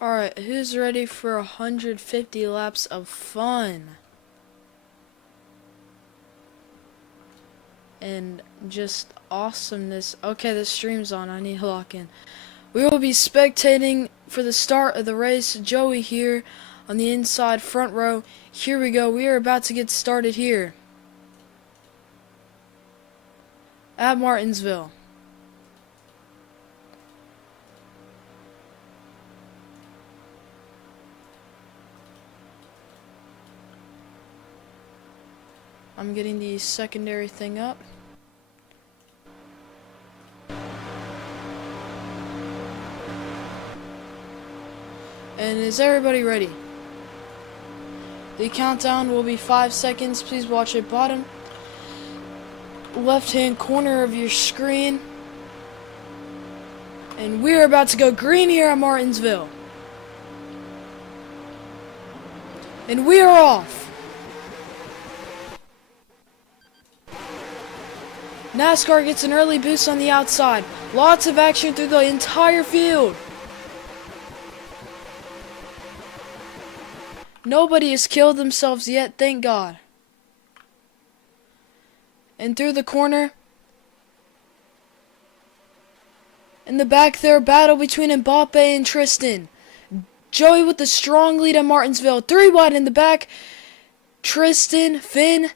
Alright, who's ready for 150 laps of fun? And just awesomeness. Okay, the stream's on. I need to lock in. We will be spectating for the start of the race. Joey here on the inside front row. Here we go. We are about to get started here at Martinsville. I'm getting the secondary thing up. And is everybody ready? The countdown will be 5 seconds. Please watch it bottom left hand corner of your screen. And we're about to go green here at Martinsville. And we are off. NASCAR gets an early boost on the outside. Lots of action through the entire field. Nobody has killed themselves yet, thank God. And through the corner. In the back there, battle between Mbappe and Tristan. Joey with the strong lead at Martinsville. 3 wide in the back. Tristan, Finn,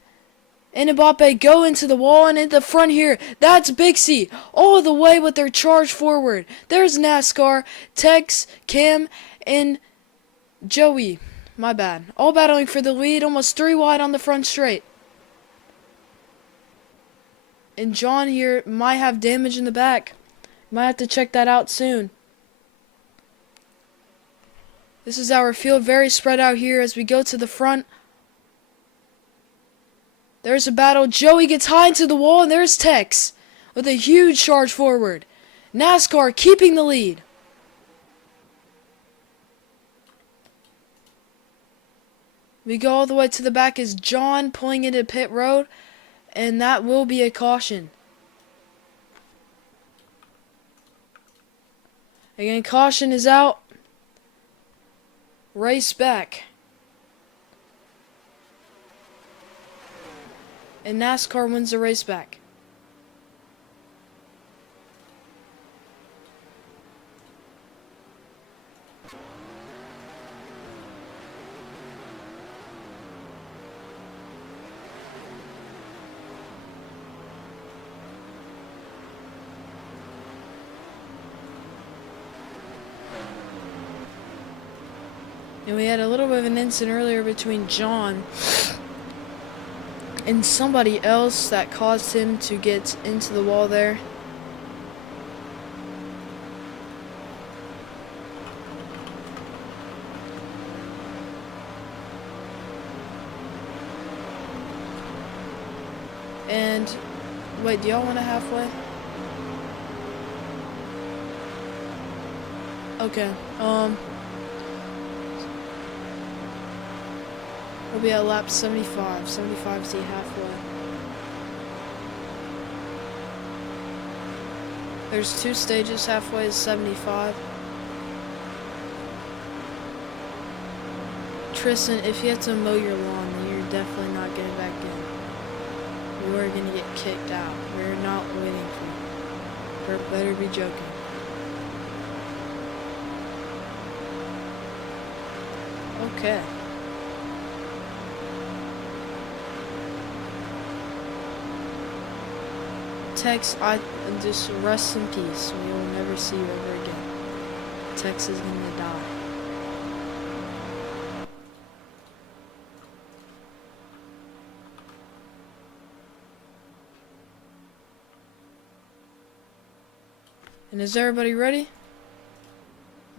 and Mbappe go into the wall and in the front here. That's Bixie all the way with their charge forward. There's NASCAR, Tex, Cam, and Joey. My bad. All battling for the lead, almost 3 wide on the front straight. And John here might have damage in the back. Might have to check that out soon. This is our field, very spread out here as we go to the front. There's a battle. Joey gets high into the wall, and there's Tex with a huge charge forward. NASCAR keeping the lead. We go all the way to the back as John pulling into pit road, and that will be a caution. Again, caution is out. Race back. And NASCAR wins the race back. And we had a little bit of an incident earlier between John and somebody else that caused him to get into the wall there. And wait, do y'all want to halfway? Okay. We'll be at lap 75. 75 is the halfway. There's 2 stages. Halfway is 75. Tristan, if you have to mow your lawn, then you're definitely not getting back in. You are going to get kicked out. We're not waiting for you. You better be joking. Okay. Tex, I just rest in peace. We will never see you ever again. Tex is gonna die. And is everybody ready?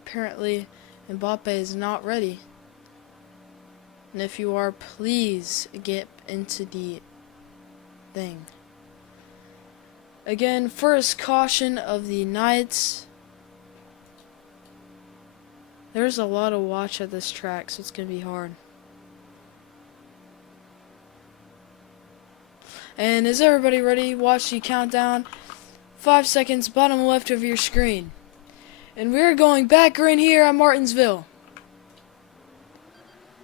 Apparently, Mbappe is not ready. And if you are, please get into the thing. Again, first caution of the night. There's a lot of watch at this track, so it's going to be hard. And is everybody ready? Watch the countdown. 5 seconds, bottom left of your screen. And we're going back in here at Martinsville.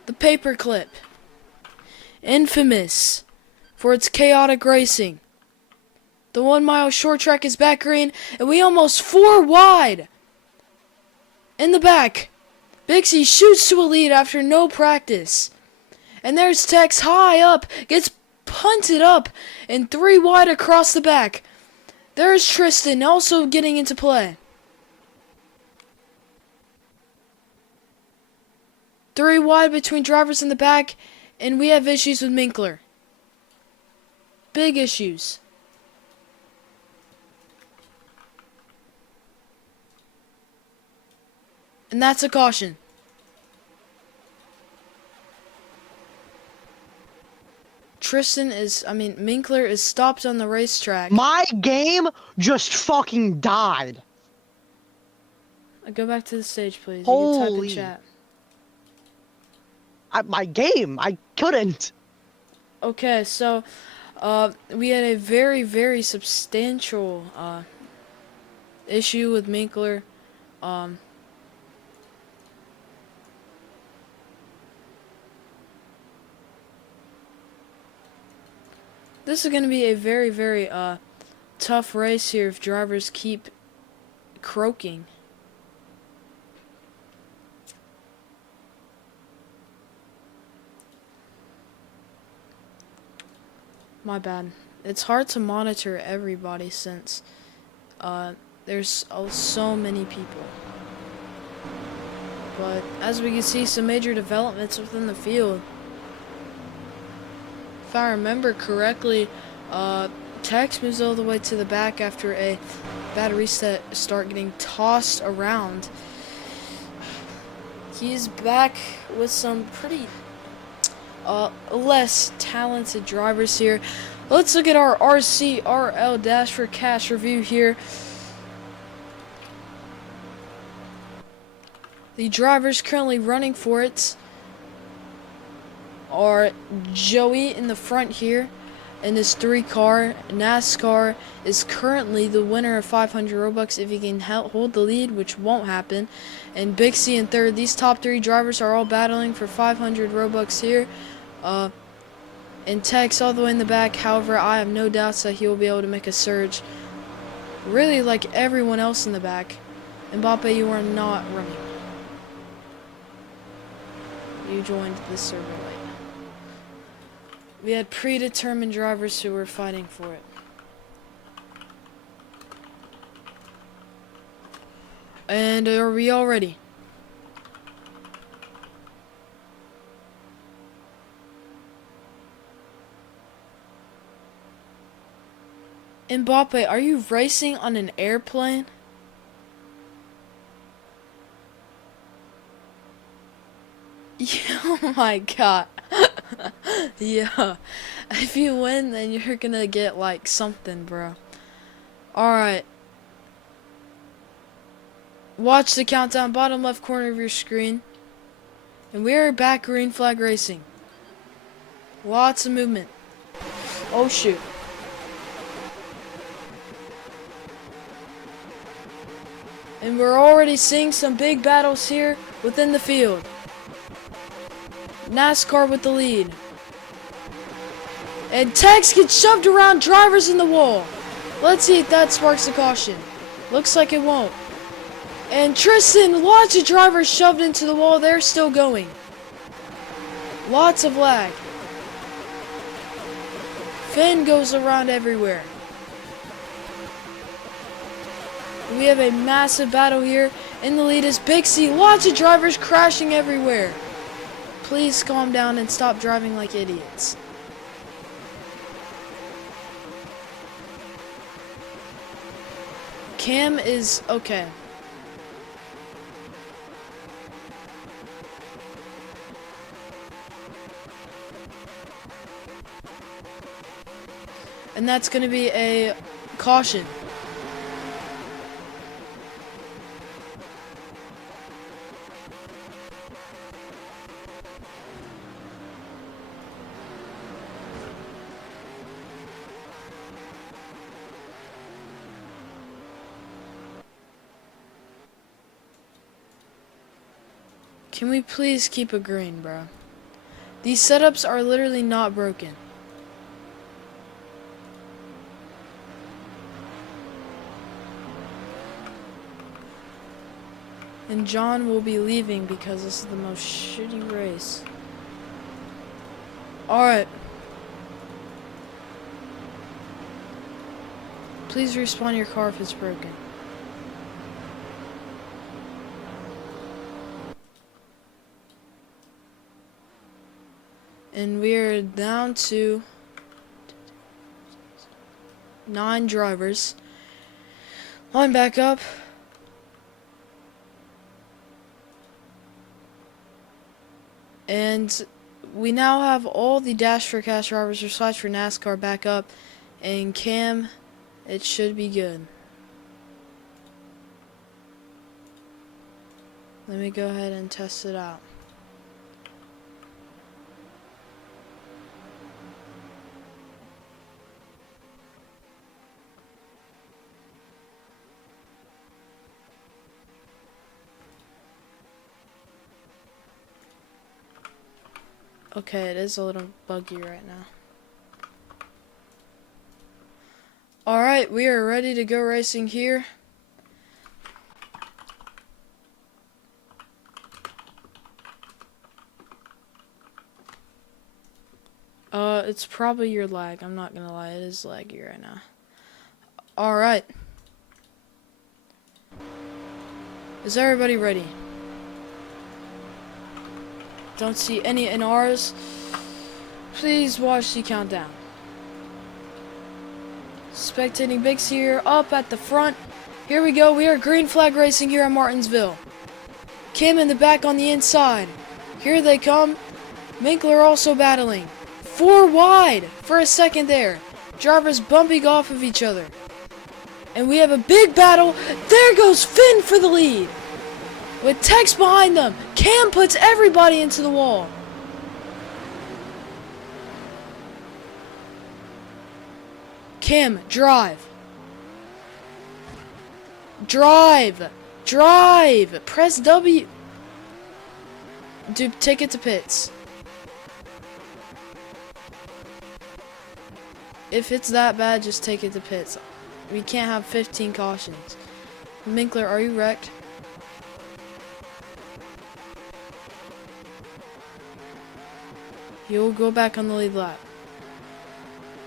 The paperclip. Infamous for its chaotic racing. The 1 mile short track is back green, and we almost 4 wide. In the back, Bixie shoots to a lead after no practice. And there's Tex high up, gets punted up, and 3 wide across the back. There's Tristan also getting into play. 3 wide between drivers in the back, and we have issues with Minkler. Big issues. And that's a caution. Minkler is stopped on the racetrack. My game just fucking died. Go back to the stage, please. Holy. You can type in chat. My game, I couldn't. Okay, so we had a very, very substantial issue with Minkler. This is going to be a very, very tough race here if drivers keep croaking. My bad. It's hard to monitor everybody since there's so many people. But as we can see, some major developments within the field. If I remember correctly, Tex moves all the way to the back after a bad reset start getting tossed around. He's back with some pretty less talented drivers here. Let's look at our RCRL Dash for Cash review here. The drivers currently running for it are Joey in the front here in his 3 car. NASCAR is currently the winner of 500 Robux if he can hold the lead, which won't happen. And Bixie in third. These top 3 drivers are all battling for 500 Robux here. And Tex all the way in the back. However, I have no doubts that he will be able to make a surge. Really, like everyone else in the back. Mbappe, you are not running. You joined the server late. We had predetermined drivers who were fighting for it. And are we all ready? Mbappe, are you racing on an airplane? Yeah, oh my god. Yeah. If you win, then you're gonna get like something, bro. Alright. Watch the countdown, bottom left corner of your screen. And we are back green flag racing. Lots of movement. Oh shoot. And we're already seeing some big battles here within the field. NASCAR with the lead. And Tex gets shoved around drivers in the wall. Let's see if that sparks a caution. Looks like it won't. And Tristan, lots of drivers shoved into the wall. They're still going. Lots of lag. Finn goes around everywhere. We have a massive battle here. In the lead is Bixie. Lots of drivers crashing everywhere. Please calm down and stop driving like idiots. Cam is okay. And that's going to be a caution. Can we please keep it green, bro? These setups are literally not broken. And John will be leaving because this is the most shitty race. Alright. Please respawn your car if it's broken. And we are down to 9 drivers. Line back up. And we now have all the Dash for Cash drivers or Slash for NASCAR back up. And Cam, it should be good. Let me go ahead and test it out. Okay, it is a little buggy right now. Alright, we are ready to go racing here. It's probably your lag. I'm not gonna lie, it is laggy right now. Alright. Is everybody ready? Don't see any NRs. Please watch the countdown. Spectating Bigs here, up at the front. Here we go, we are green flag racing here at Martinsville. Kim in the back on the inside. Here they come. Minkler also battling. 4 wide for a second there. Drivers bumping off of each other. And we have a big battle. There goes Finn for the lead. With Tex behind them. Cam puts everybody into the wall. Cam, drive. Drive. Drive. Press W. Dude, take it to pits. If it's that bad, just take it to pits. We can't have 15 cautions. Minkler, are you wrecked? You'll go back on the lead lap.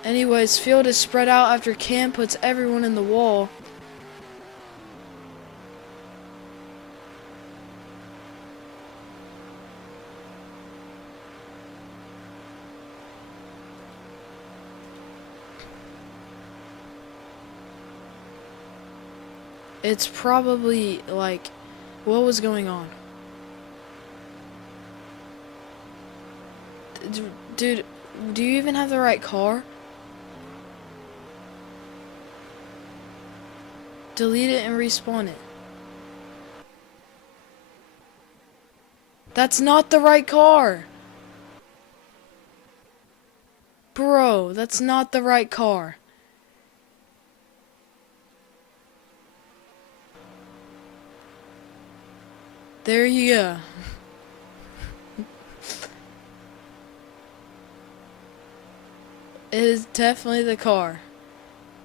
Anyways, field is spread out after Cam puts everyone in the wall. It's probably like, what was going on? Dude, do you even have the right car? Delete it and respawn it. That's not the right car. Bro, that's not the right car. There you go. It is definitely the car.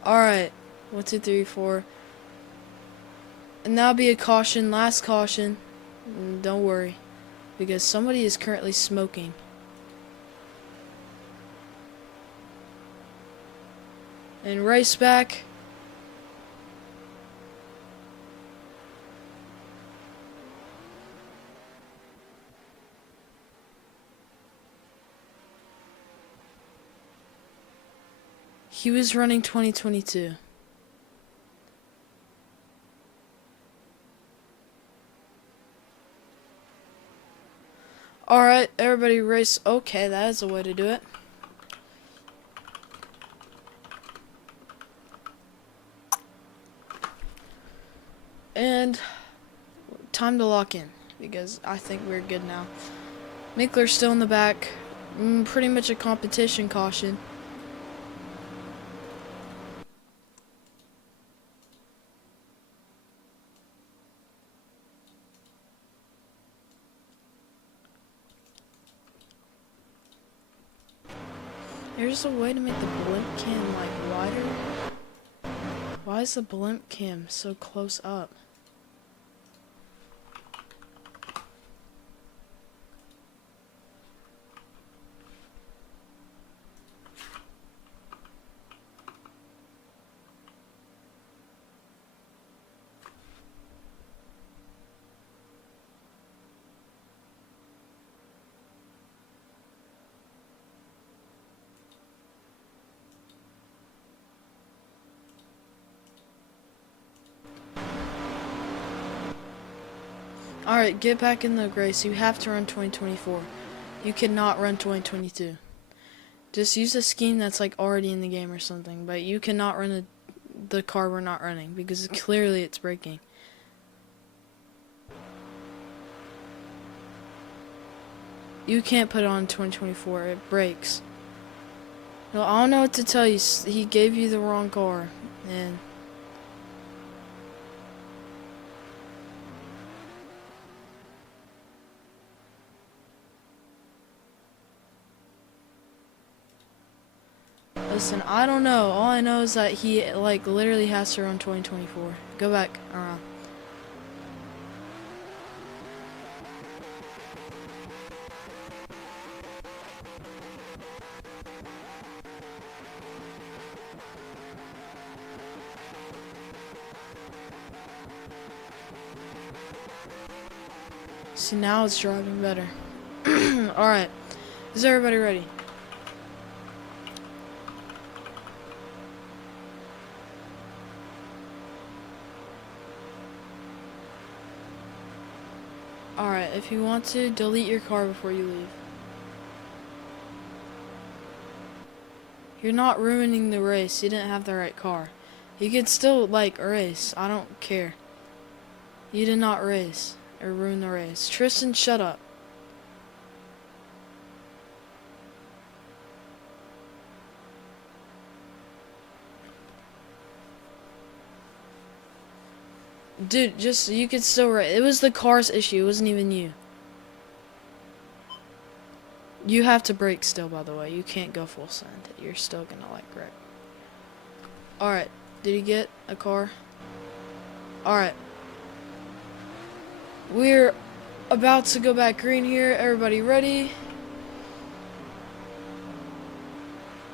Alright. 1, 2, 3, 4. And that'll be a caution. Last caution. Don't worry. Because somebody is currently smoking. And race back. He was running 2022. Alright, everybody race. Okay, that is the way to do it. And time to lock in, because I think we're good now. Minkler's still in the back. Pretty much a competition caution. There's a way to make the blimp cam like wider. Why is the blimp cam so close up? Alright, get back in the race. You have to run 2024. You cannot run 2022. Just use a scheme that's like already in the game or something, but you cannot run the car we're not running because clearly it's breaking. You can't put it on 2024. It breaks. No, I don't know what to tell you. He gave you the wrong car, and listen, I don't know. All I know is that he like literally has to run 2024. Go back around. See, now it's driving better. Alright. Is everybody ready? Alright, if you want to, delete your car before you leave. You're not ruining the race. You didn't have the right car. You could still, like, race. I don't care. You did not race. Or ruin the race. Tristan, shut up. Dude, just, you could still race. It was the car's issue. It wasn't even you. You have to brake still, by the way. You can't go full send. You're still gonna, like, wreck. Alright. Did you get a car? Alright. We're about to go back green here. Everybody ready?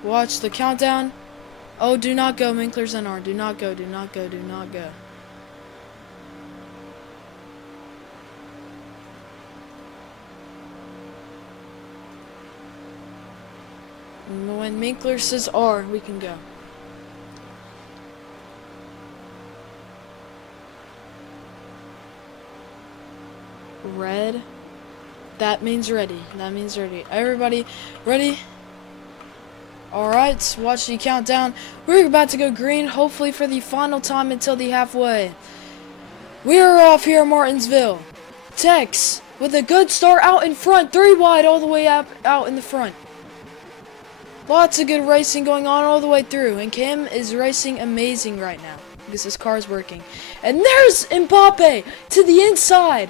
Watch the countdown. Oh, do not go, Minklers NR. Do not go, do not go, do not go. When Minkler says R, we can go. Red. That means ready. That means ready. Everybody ready? Alright, watch the countdown. We're about to go green, hopefully for the final time until the halfway. We are off here at Martinsville. Tex with a good start out in front. 3 wide all the way up out in the front. Lots of good racing going on all the way through. And Kim is racing amazing right now because his car is working. And there's Mbappe to the inside.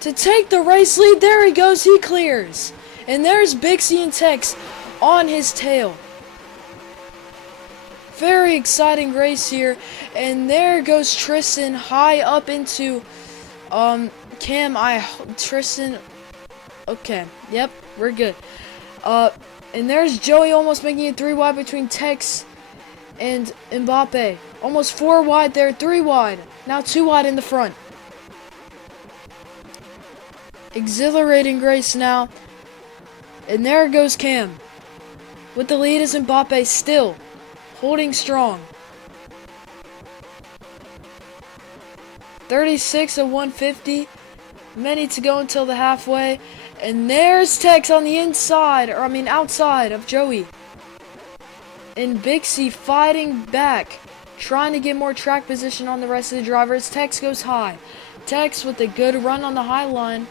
To take the race lead, there he goes, he clears. And there's Bixie and Tex on his tail. Very exciting race here. And there goes Tristan high up into Kim. Tristan. Okay, yep, we're good. And there's Joey almost making it 3 wide between Tex and Mbappe. Almost 4 wide there, 3 wide. Now 2 wide in the front. Exhilarating race now. And there goes Cam. With the lead is Mbappe still holding strong. 36 of 150. Many to go until the halfway. And there's Tex on the inside, or I mean outside of Joey. And Bixie fighting back, trying to get more track position on the rest of the drivers. Tex goes high. Tex with a good run on the high line.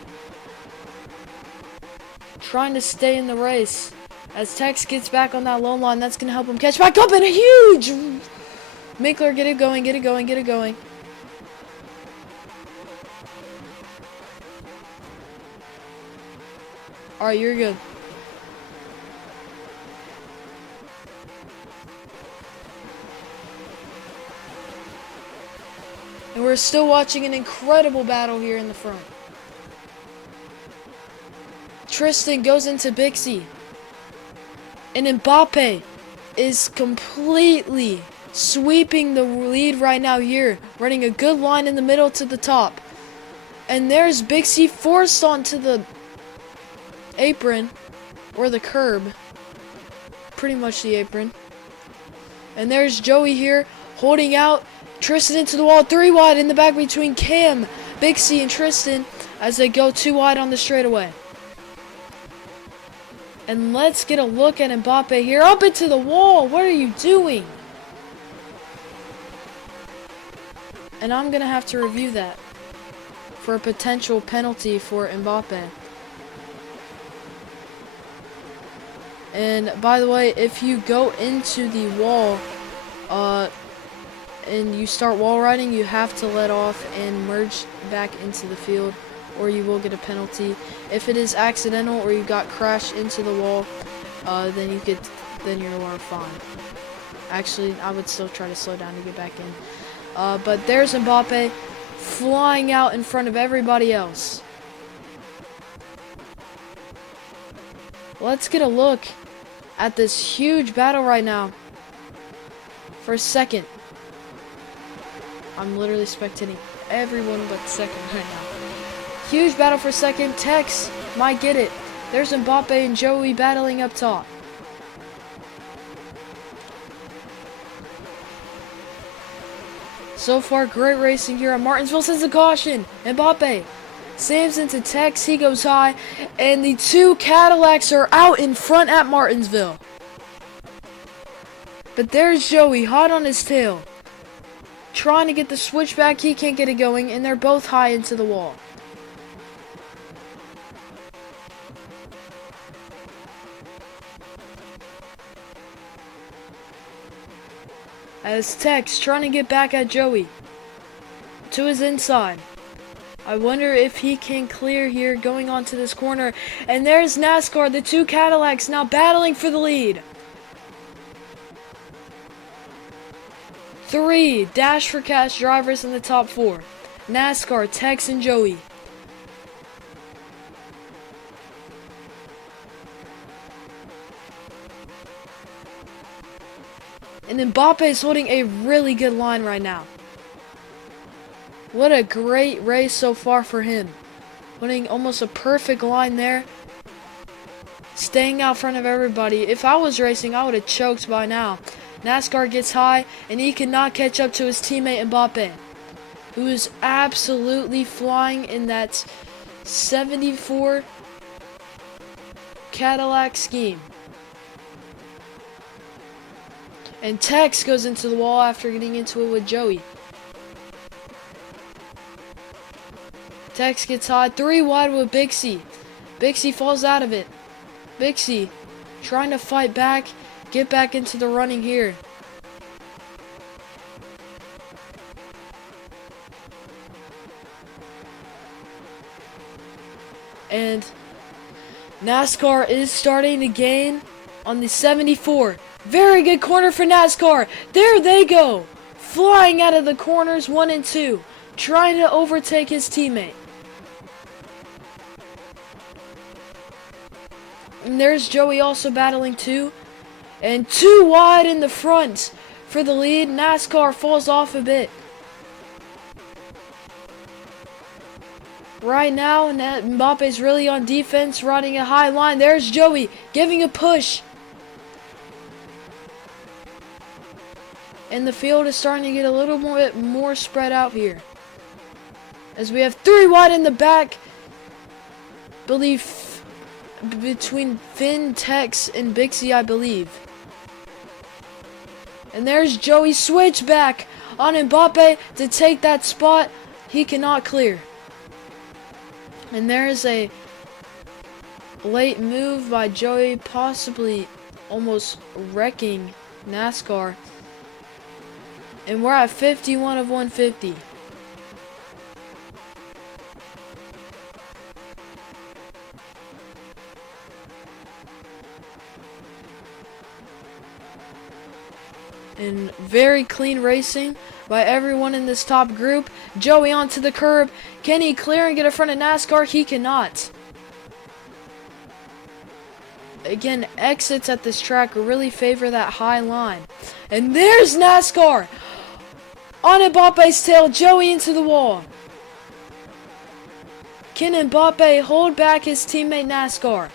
Trying to stay in the race. As Tex gets back on that low line, that's going to help him catch back up. And a huge... Minkler, get it going, get it going, get it going. Alright, you're good. And we're still watching an incredible battle here in the front. Tristan goes into Bixie. And Mbappe is completely sweeping the lead right now here. Running a good line in the middle to the top. And there's Bixie forced onto the apron. Or the curb. Pretty much the apron. And there's Joey here holding out. Tristan into the wall. 3 wide in the back between Cam, Bixie, and Tristan as they go 2 wide on the straightaway. And let's get a look at Mbappe here. Up into the wall. What are you doing? And I'm going to have to review that for a potential penalty for Mbappe. And by the way, if you go into the wall and you start wall riding, you have to let off and merge back into the field, or you will get a penalty. If it is accidental or you got crashed into the wall, then you're fine. Actually, I would still try to slow down to get back in. But there's Mbappe flying out in front of everybody else. Let's get a look at this huge battle right now. For a second. I'm literally spectating everyone but second right now. Huge battle for second. Tex might get it. There's Mbappe and Joey battling up top. So far, great racing here at Martinsville. Sends a caution. Mbappe slams into Tex. He goes high. And the 2 Cadillacs are out in front at Martinsville. But there's Joey, hot on his tail. Trying to get the switchback. He can't get it going. And they're both high into the wall. As Tex trying to get back at Joey. To his inside. I wonder if he can clear here going onto this corner. And there's NASCAR, the 2 Cadillacs now battling for the lead. 3 Dash for Cash drivers in the top 4. NASCAR, Tex, and Joey. And Mbappe is holding a really good line right now. What a great race so far for him. Holding almost a perfect line there. Staying out front of everybody. If I was racing, I would have choked by now. NASCAR gets high, and he cannot catch up to his teammate Mbappe, who is absolutely flying in that 74 Cadillac scheme. And Tex goes into the wall after getting into it with Joey. Tex gets high, 3 wide with Bixie. Bixie falls out of it. Bixie trying to fight back, get back into the running here. And NASCAR is starting to gain on the 74. Very good corner for NASCAR. There they go. Flying out of the corners 1 and 2. Trying to overtake his teammate. And there's Joey also battling 2. And 2 wide in the front for the lead. NASCAR falls off a bit. Right now, Mbappe's really on defense, riding a high line. There's Joey giving a push. And the field is starting to get a little more spread out here. As we have 3 wide in the back. Believe between Finn, Tex, and Bixie, I believe. And there's Joey switchback on Mbappe to take that spot. He cannot clear. And there is a late move by Joey, possibly almost wrecking NASCAR. And we're at 51 of 150. And very clean racing by everyone in this top group. Joey onto the curb. Can he clear and get in front of NASCAR? He cannot. Again, exits at this track really favor that high line. And there's NASCAR! On Mbappe's tail, Joey into the wall. Can Mbappe hold back his teammate NASCAR?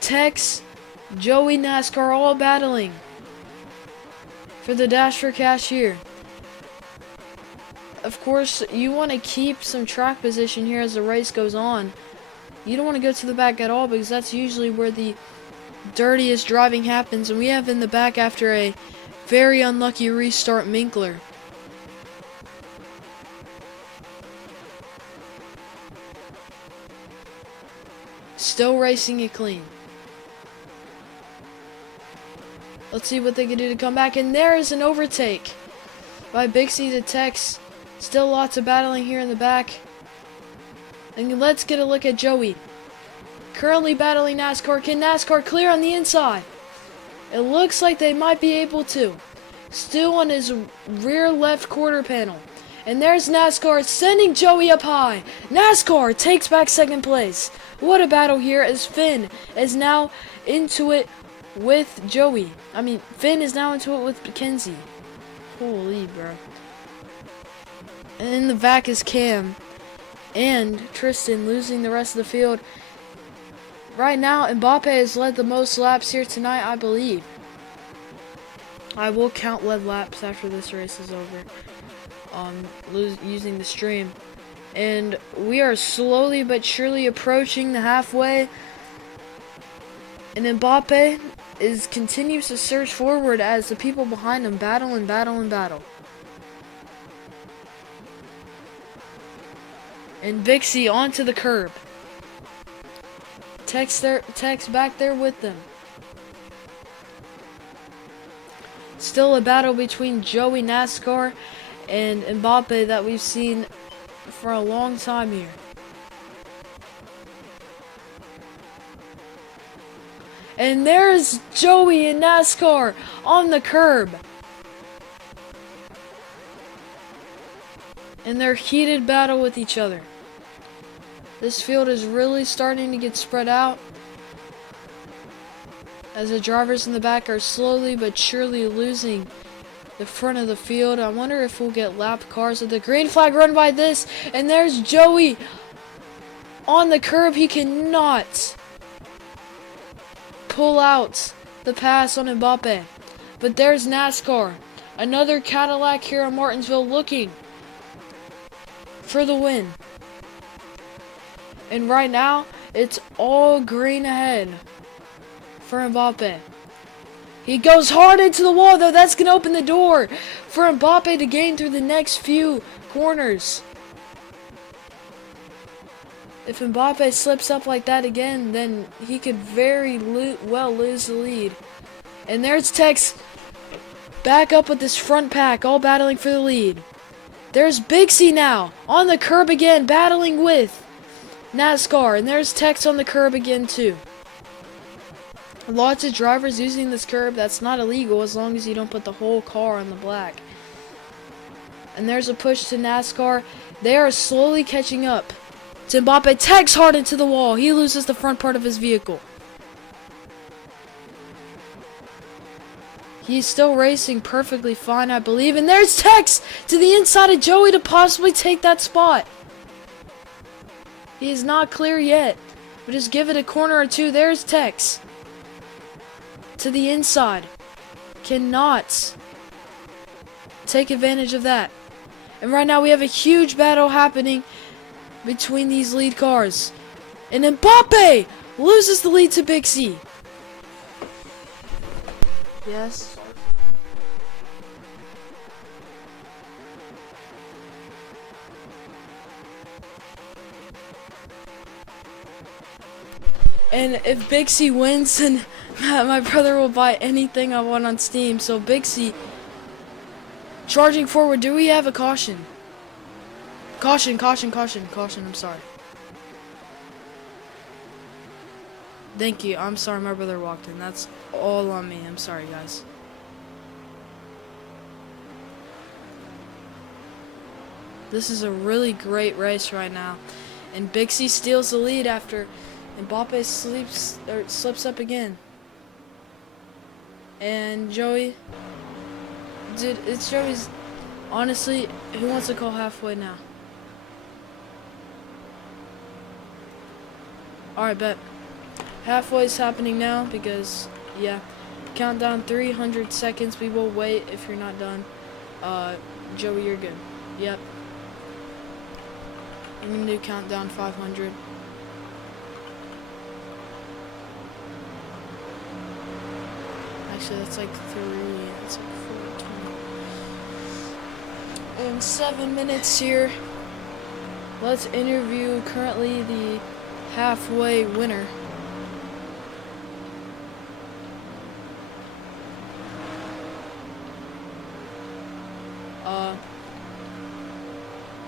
Tex, Joey, NASCAR all battling for the Dash for Cash here. Of course, you want to keep some track position here as the race goes on. You don't want to go to the back at all because that's usually where the dirtiest driving happens. And we have in the back, after a very unlucky restart, Minkler. Still racing it clean. Let's see what they can do to come back. And there is an overtake by Bixie to Tex. Still lots of battling here in the back. And let's get a look at Joey. Currently battling NASCAR. Can NASCAR clear on the inside? It looks like they might be able to. Still on his rear left quarter panel. And there's NASCAR sending Joey up high. NASCAR takes back second place. What a battle here as Finn is now into it with Joey. Finn is now into it with Mackenzie. Holy, bro. And in the back is Cam and Tristan losing the rest of the field. Right now, Mbappe has led the most laps here tonight, I believe. I will count led laps after this race is over. Using the stream. And we are slowly but surely approaching the halfway. And Mbappe continues to surge forward as the people behind him battle and battle and battle. And Bixie onto the curb. Tex back there with them. Still a battle between Joey, NASCAR, and Mbappe that we've seen for a long time here. And there's Joey and NASCAR on the curb. In their heated battle with each other. This field is really starting to get spread out, as the drivers in the back are slowly but surely losing the front of the field. I wonder if we'll get lap cars with the green flag run by this. And there's Joey on the curb. He cannot pull out the pass on Mbappe. But there's NASCAR. Another Cadillac here in Martinsville looking for the win. And right now, it's all green ahead for Mbappe. He goes hard into the wall, though. That's going to open the door for Mbappe to gain through the next few corners. If Mbappe slips up like that again, then he could very well lose the lead. And there's Tex back up with this front pack, all battling for the lead. There's Bixie now on the curb again, battling with NASCAR. And there's Tex on the curb again, too. Lots of drivers using this curb. That's not illegal as long as you don't put the whole car on the black. And there's a push to NASCAR. They are slowly catching up to Mbappe. Tex hard into the wall. He loses the front part of his vehicle. He's still racing perfectly fine, I believe. And there's Tex to the inside of Joey to possibly take that spot. He is not clear yet. But just give it a corner or two. There's Tex to the inside. Cannot take advantage of that. And right now we have a huge battle happening between these lead cars. And Mbappe loses the lead to Bixie. Yes. And if Bixie wins, then my brother will buy anything I want on Steam. So Bixie charging forward. Do we have a caution? Caution, I'm sorry. Thank you. I'm sorry my brother walked in. That's all on me. I'm sorry, guys. This is a really great race right now. And Bixie steals the lead after Mbappe slips up again. And Joey, dude, it's Joey's. Honestly, who wants to call halfway now? Alright, bet. Halfway's happening now because, yeah. Countdown 300 seconds. We will wait if you're not done. Joey, you're good. Yep. I'm gonna do countdown 500. Actually, that's like 3. It's like 4:20. In 7 minutes here, let's interview currently the halfway winner.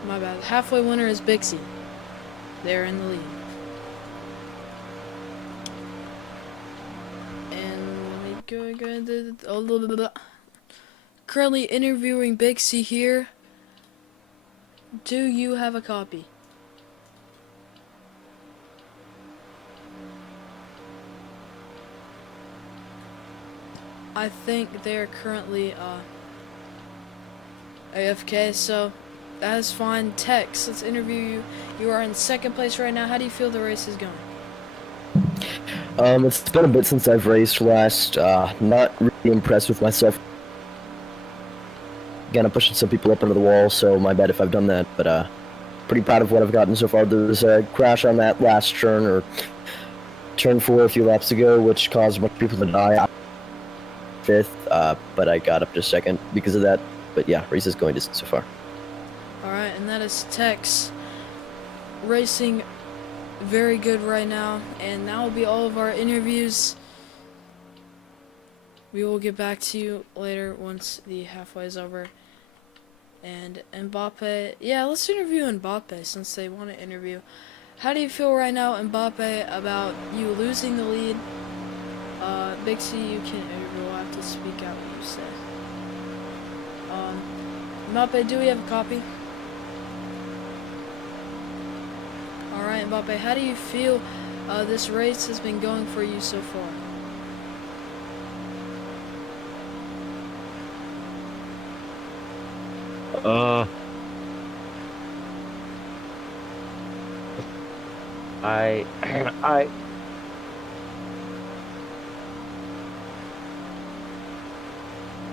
My bad. Halfway winner is Bixie. They're in the lead. And let me go. Currently interviewing Bixie here. Do you have a copy? I think they're currently AFK, so that is fine. Tex, let's interview you. You are in second place right now. How do you feel the race is going? It's been a bit since I've raced last. Not really impressed with myself. Again, I'm pushing some people up into the wall, so my bad if I've done that. But pretty proud of what I've gotten so far. There was a crash on that last turn, or turn 4 a few laps ago, which caused a bunch of people to die. 5th, but I got up to 2nd because of that. But yeah, race is going decent so far. Alright, and that is Tex racing very good right now, and that will be all of our interviews. We will get back to you later once the halfway is over. And Mbappe, yeah, let's interview Mbappe since they want to interview. How do you feel right now, Mbappe, about you losing the lead? Bixie, you can interview. We'll have to speak out what you say. Mbappe, do we have a copy? Alright, Mbappe, how do you feel this race has been going for you so far?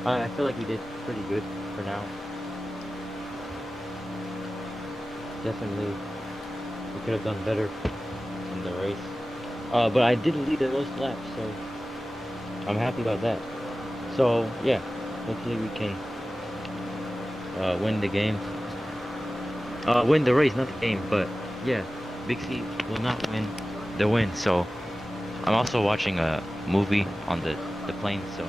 I feel like we did pretty good for now. Definitely, we could have done better in the race. But I did lead the most laps, so I'm happy about that. So yeah, hopefully we can win the game. Win the race, not the game. But yeah, Bixie will not win the win. So I'm also watching a movie on the plane. So.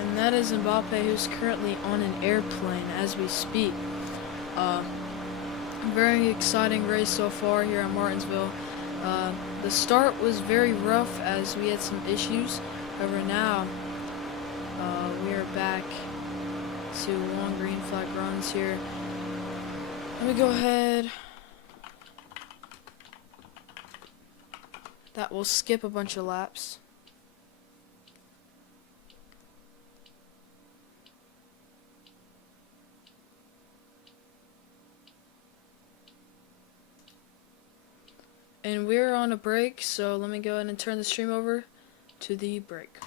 And that is Mbappe, who's currently on an airplane as we speak. Very exciting race so far here at Martinsville. The start was very rough as we had some issues. However, now we are back to long green flag runs here. Let me go ahead. That will skip a bunch of laps. And we're on a break, so let me go ahead and turn the stream over to the break.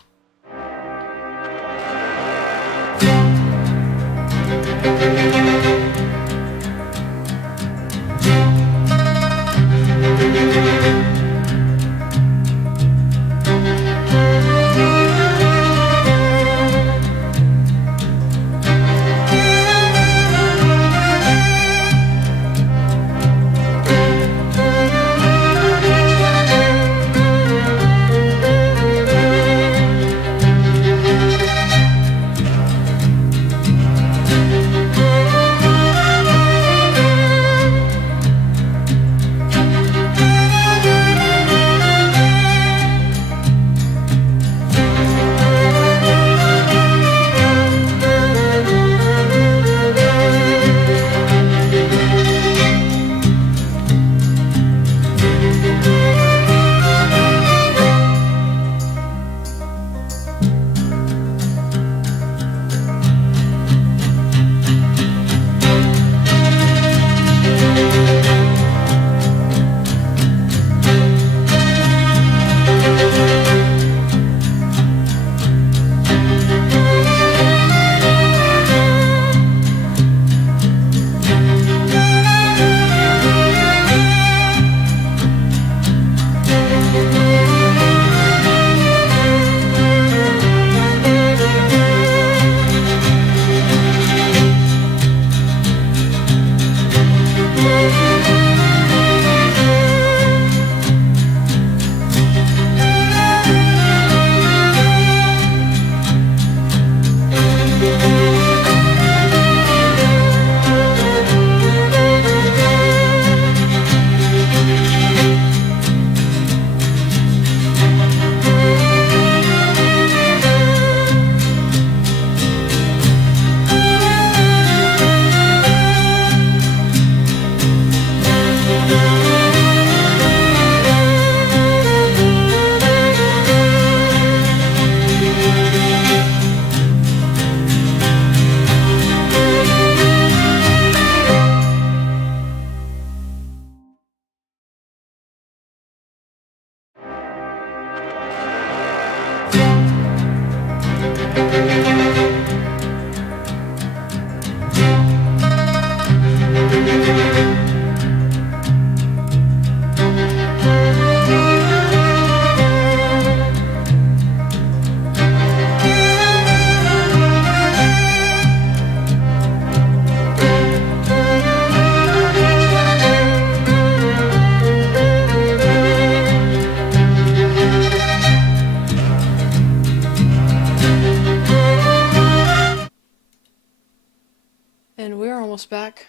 And we're almost back.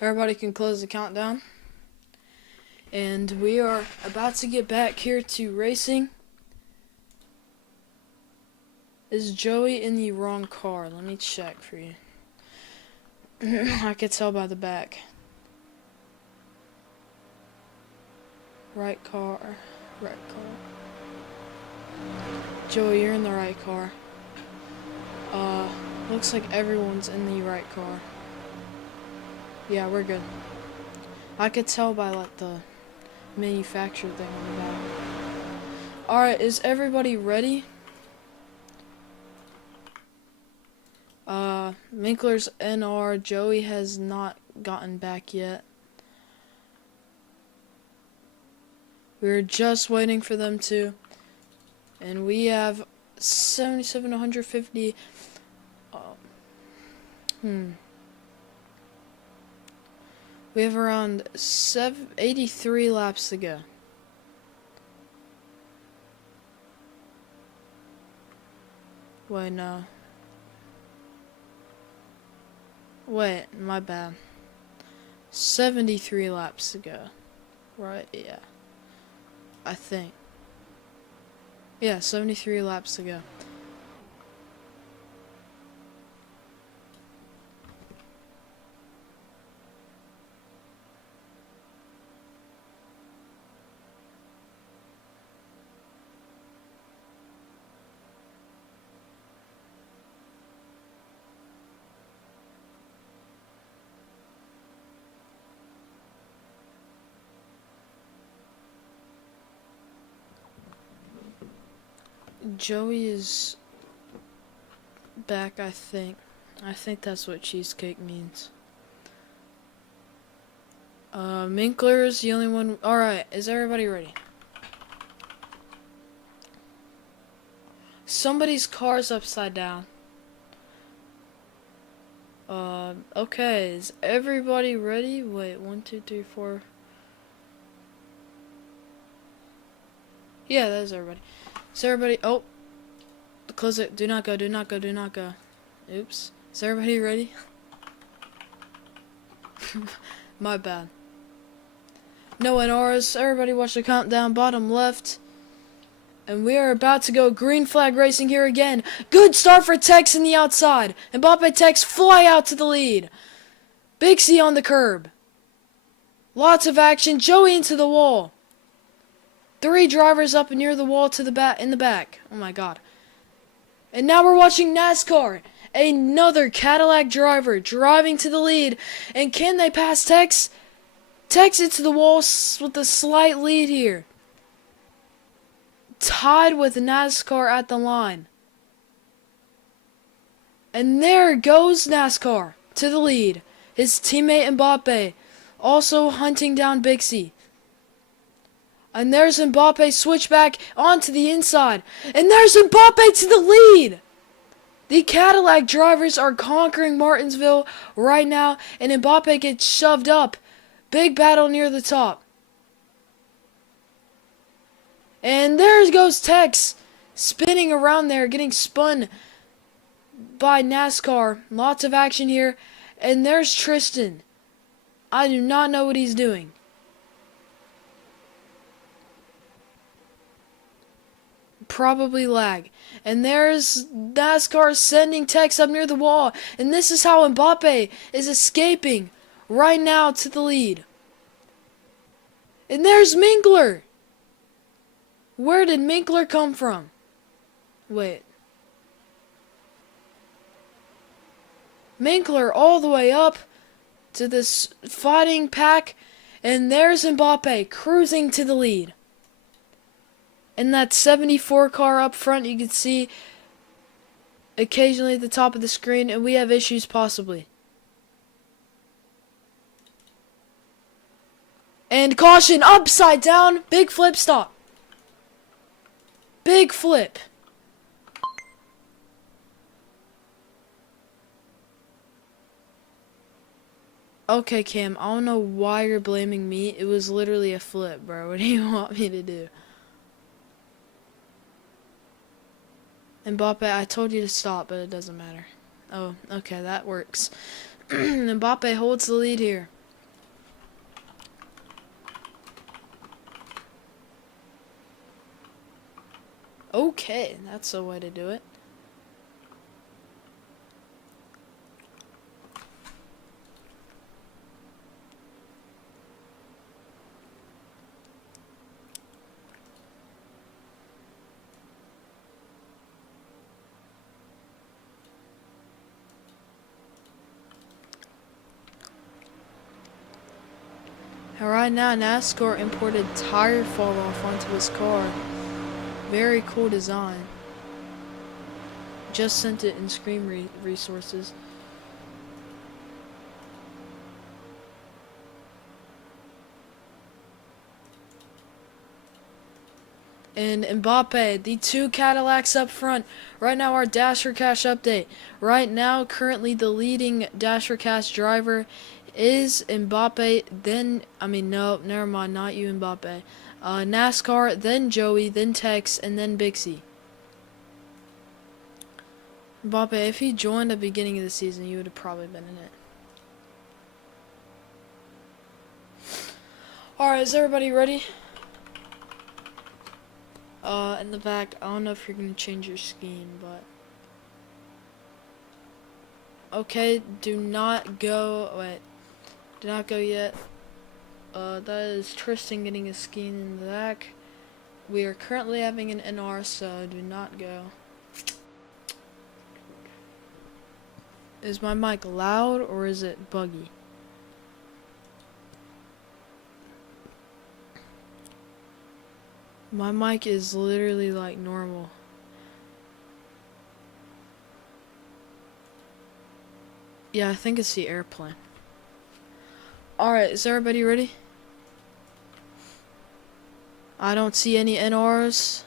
Everybody can close the countdown. And we are about to get back here to racing. Is Joey in the wrong car? Let me check for you. I could tell by the back. Right car. Right car. Joey, you're in the right car. Looks like everyone's in the right car. Yeah, we're good. I could tell by like the manufacturer thing on the back. Alright, is everybody ready? Minkler's NR. Joey has not gotten back yet. We're just waiting for them to. And we have 77 to 150. We have around 83 laps to go. Wait, no. Wait, my bad. 73 laps to go. Right? Yeah. I think. Yeah, 73 laps to go. Joey is back, I think. I think that's what cheesecake means. Minkler is the only one. Alright, is everybody ready? Somebody's car's upside down. Okay, is everybody ready? Wait, 1, 2, 3, 4. Yeah, that's everybody. Is everybody, oh, close it, do not go, do not go, do not go. Oops, is everybody ready? My bad. No NRs, everybody watch the countdown, bottom left. And we are about to go green flag racing here again. Good start for Tex in the outside. Mbappe Tex fly out to the lead. Big C on the curb. Lots of action, Joey into the wall. 3 drivers up near the wall to the back in the back. Oh my god. And now we're watching NASCAR. Another Cadillac driver driving to the lead. And can they pass Tex? Tex into the wall with a slight lead here. Tied with NASCAR at the line. And there goes NASCAR to the lead. His teammate Mbappe also hunting down Big C. And there's Mbappe switchback onto the inside. And there's Mbappe to the lead. The Cadillac drivers are conquering Martinsville right now. And Mbappe gets shoved up. Big battle near the top. And there goes Tex. Spinning around there. Getting spun by NASCAR. Lots of action here. And there's Tristan. I do not know what he's doing. Probably lag. And there's NASCAR sending Tex up near the wall. And this is how Mbappe is escaping right now to the lead. And there's Minkler. Where did Minkler come from? Wait. Minkler all the way up to this fighting pack. And there's Mbappe cruising to the lead. And that 74 car up front, you can see occasionally at the top of the screen, and we have issues possibly. And caution, upside down, big flip stop. Big flip. Okay, Cam, I don't know why you're blaming me. It was literally a flip, bro. What do you want me to do? Mbappe, I told you to stop, but it doesn't matter. Oh, okay, that works. Mbappe holds the lead here. Okay, that's the way to do it. Right now, NASCAR imported tire fall off onto his car. Very cool design. Just sent it in Screen Resources. And Mbappe, the two Cadillacs up front. Right now, our Dash for Cash update. Right now, currently the leading Dash for Cash driver is Mbappe, then, no, never mind, not you, Mbappe. NASCAR, then Joey, then Tex, and then Bixie. Mbappe, if he joined at the beginning of the season, you would have probably been in it. Alright, is everybody ready? In the back, I don't know if you're going to change your scheme, but... Okay, do not go, wait. Do not go yet. That is Tristan getting his scheme in the back. We are currently having an NR, so do not go. Is my mic loud or is it buggy? My mic is literally like normal. Yeah, I think it's the airplane. Alright, is everybody ready? I don't see any NRs.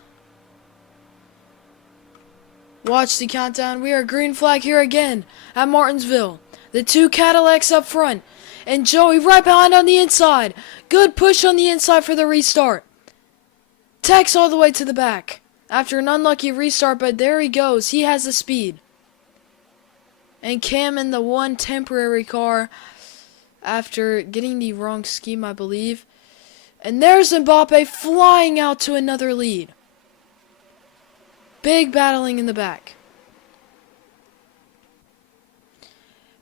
Watch the countdown. We are green flag here again at Martinsville. The two Cadillacs up front. And Joey right behind on the inside. Good push on the inside for the restart. Tex all the way to the back. After an unlucky restart, but there he goes. He has the speed. And Cam in the one temporary car after getting the wrong scheme, I believe. And there's Mbappe flying out to another lead. Big battling in the back.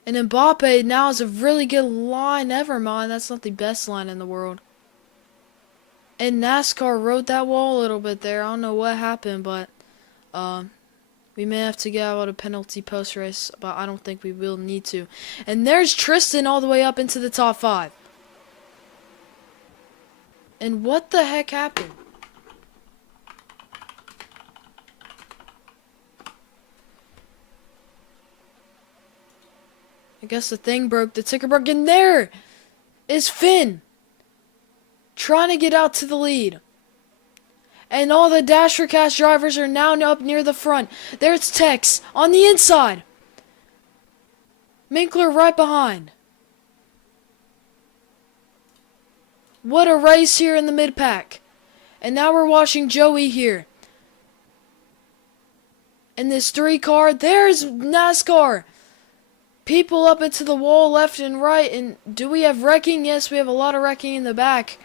And Mbappe now has a really good line. Never mind, that's not the best line in the world. And NASCAR rode that wall a little bit there. I don't know what happened, but we may have to get out a penalty post-race, but I don't think we will need to. And there's Tristan all the way up into the top 5. And what the heck happened? I guess the thing broke, the ticker broke, and there is Finn trying to get out to the lead. And all the Dash for Cash drivers are now up near the front. There's Tex on the inside. Minkler right behind. What a race here in the mid-pack. And now we're watching Joey here. In this 3 car, there's NASCAR. People up into the wall left and right. And do we have wrecking? Yes, we have a lot of wrecking in the back.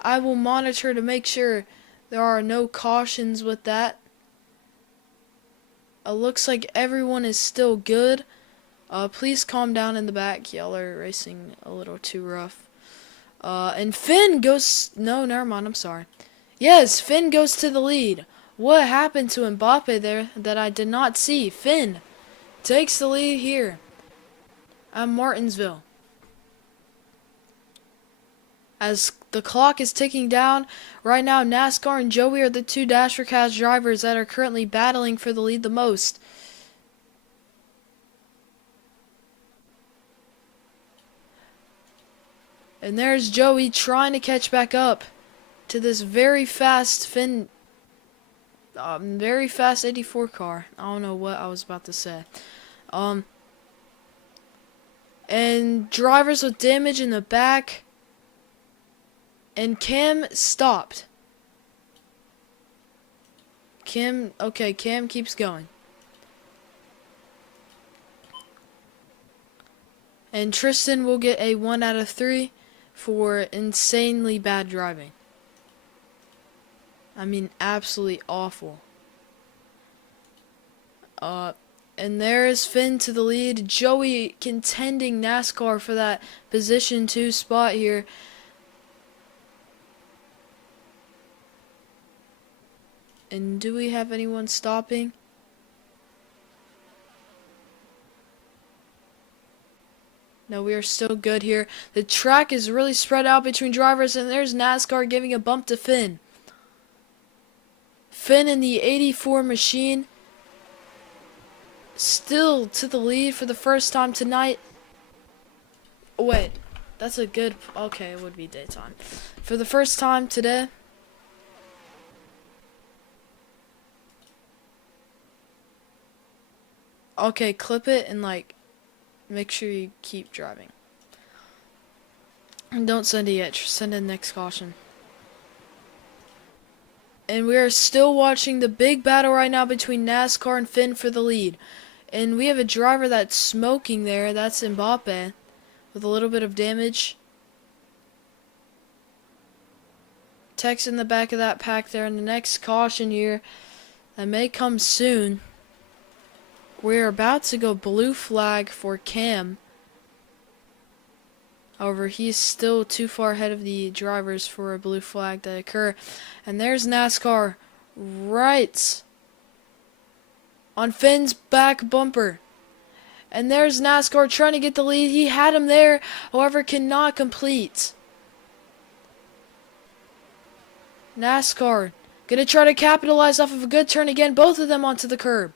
I will monitor to make sure there are no cautions with that. Looks like everyone is still good. Please calm down in the back. Y'all are racing a little too rough. And Finn goes... No, never mind, I'm sorry. Yes, Finn goes to the lead. What happened to Mbappe there that I did not see? Finn takes the lead here at Martinsville. As the clock is ticking down. Right now, NASCAR and Joey are the two Dasher Cast drivers that are currently battling for the lead the most. And there's Joey trying to catch back up to this very fast very fast 84 car. I don't know what I was about to say. And drivers with damage in the back. And Cam stopped. Cam keeps going. And Tristan will get a 1 out of 3 for insanely bad driving. I mean, absolutely awful. And there's Finn to the lead. Joey contending NASCAR for that position 2 spot here. And do we have anyone stopping? No, we are still good here. The track is really spread out between drivers, and there's NASCAR giving a bump to Finn. Finn in the 84 machine still to the lead for the first time tonight. Wait, that's a good... Okay, it would be daytime. For the first time today. Okay, clip it and, like, make sure you keep driving. And don't send it yet. Send in next caution. And we are still watching the big battle right now between NASCAR and Finn for the lead. And we have a driver that's smoking there. That's Mbappe with a little bit of damage. Tex in the back of that pack there. And the next caution here that may come soon. We're about to go blue flag for Cam. However, he's still too far ahead of the drivers for a blue flag to occur. And there's NASCAR right on Finn's back bumper. And there's NASCAR trying to get the lead. He had him there, however, cannot complete. NASCAR gonna try to capitalize off of a good turn again. Both of them onto the curb.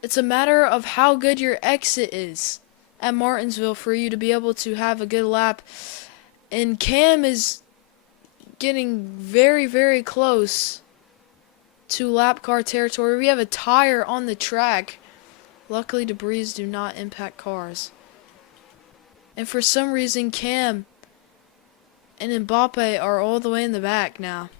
It's a matter of how good your exit is at Martinsville for you to be able to have a good lap. And Cam is getting very, very close to lap car territory. We have a tire on the track. Luckily, debris do not impact cars. And for some reason, Cam and Mbappe are all the way in the back now.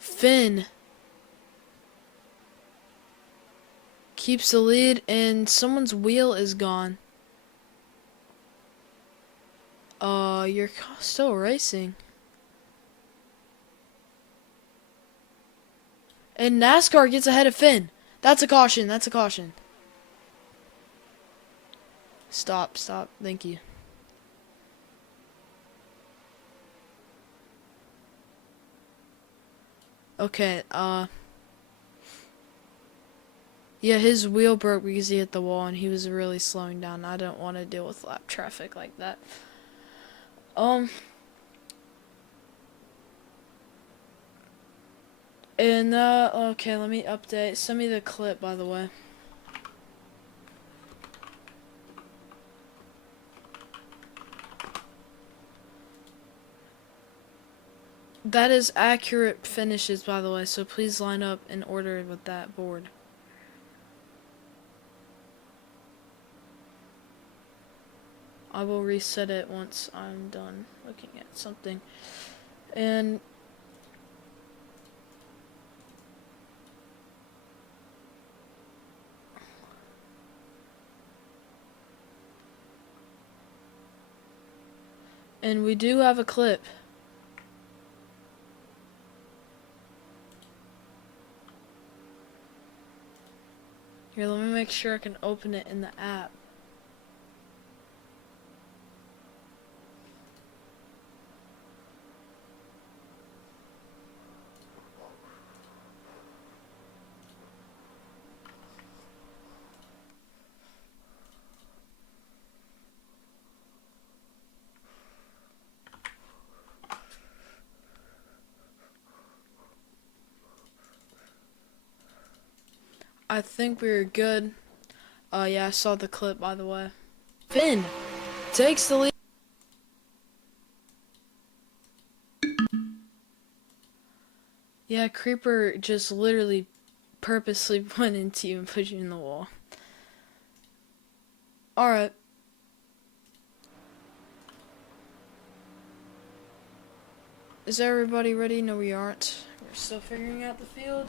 Finn keeps the lead, and someone's wheel is gone. You're still racing. And NASCAR gets ahead of Finn. That's a caution. That's a caution. Stop. Thank you. Okay, yeah, his wheel broke because he hit the wall and he was really slowing down. I don't want to deal with lap traffic like that. And, okay, let me update. Send me the clip, by the way. That is accurate finishes, by the way, so please line up in order with that board. I will reset it once I'm done looking at something. And we do have a clip. Here, let me make sure I can open it in the app. I think we're good. Yeah, I saw the clip, by the way. Finn takes the lead. Yeah, Creeper just literally purposely went into you and put you in the wall. Alright. Is everybody ready? No, we aren't. We're still figuring out the field.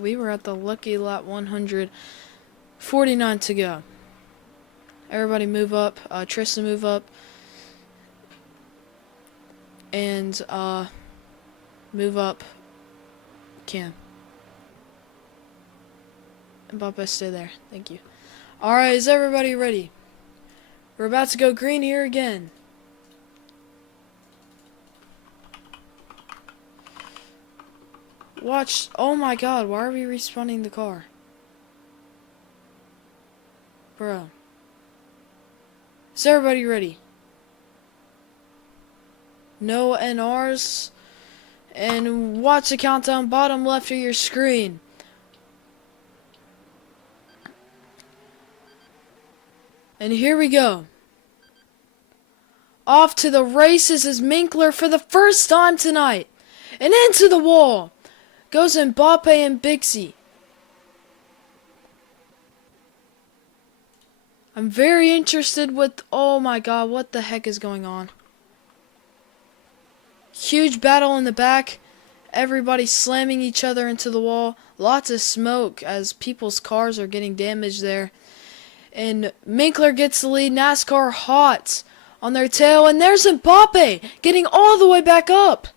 We were at the lucky lap 149 to go. Everybody move up. Tristan move up. And move up. Cam. Mbappe, stay there. Thank you. Alright, is everybody ready? We're about to go green here again. Watch. Oh my god, why are we respawning the car? Bro. Is everybody ready? No NRs. And watch the countdown, bottom left of your screen. And here we go. Off to the races is Minkler for the first time tonight. And into the wall goes Mbappe and Bixie. I'm very interested with... Oh my god, what the heck is going on? Huge battle in the back. Everybody slamming each other into the wall. Lots of smoke as people's cars are getting damaged there. And Minkler gets the lead. NASCAR hot on their tail. And there's Mbappe getting all the way back up.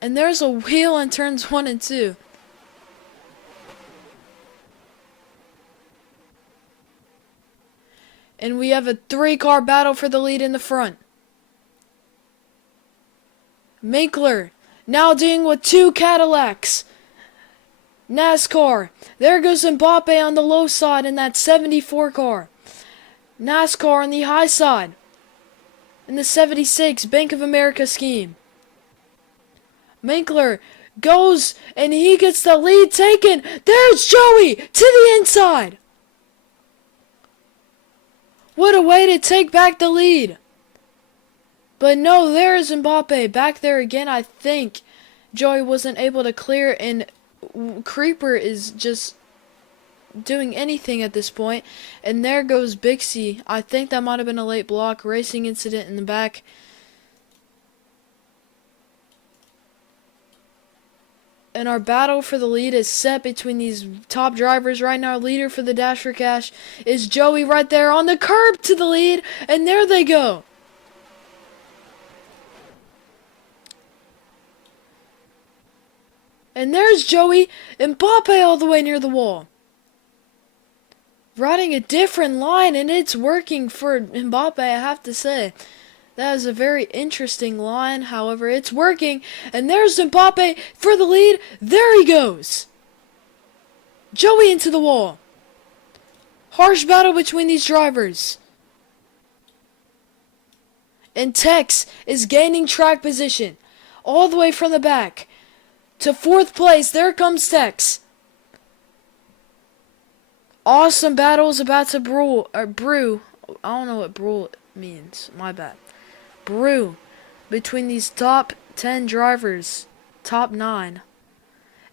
And there's a wheel in turns 1 and 2. And we have a 3-car battle for the lead in the front. Minkler now dealing with 2 Cadillacs. NASCAR. There goes Mbappe on the low side in that 74 car. NASCAR on the high side in the 76 Bank of America scheme. Minkler goes and he gets the lead taken. There's Joey to the inside. What a way to take back the lead. But no, there's Mbappe back there again. I think Joey wasn't able to clear, and Creeper is just doing anything at this point. And there goes Bixie. I think that might have been a late block. Racing incident in the back. And our battle for the lead is set between these top drivers right now. Leader for the Dash for Cash is Joey right there on the curb to the lead. And there they go. And there's Joey. Mbappe all the way near the wall. Riding a different line, and it's working for Mbappe, I have to say. That is a very interesting line. However, it's working. And there's Mbappe for the lead. There he goes. Joey into the wall. Harsh battle between these drivers. And Tex is gaining track position. All the way from the back. To 4th place. There comes Tex. Awesome battle is about to brew. I don't know what brew means. My bad. Brew between these top 10 drivers, top 9.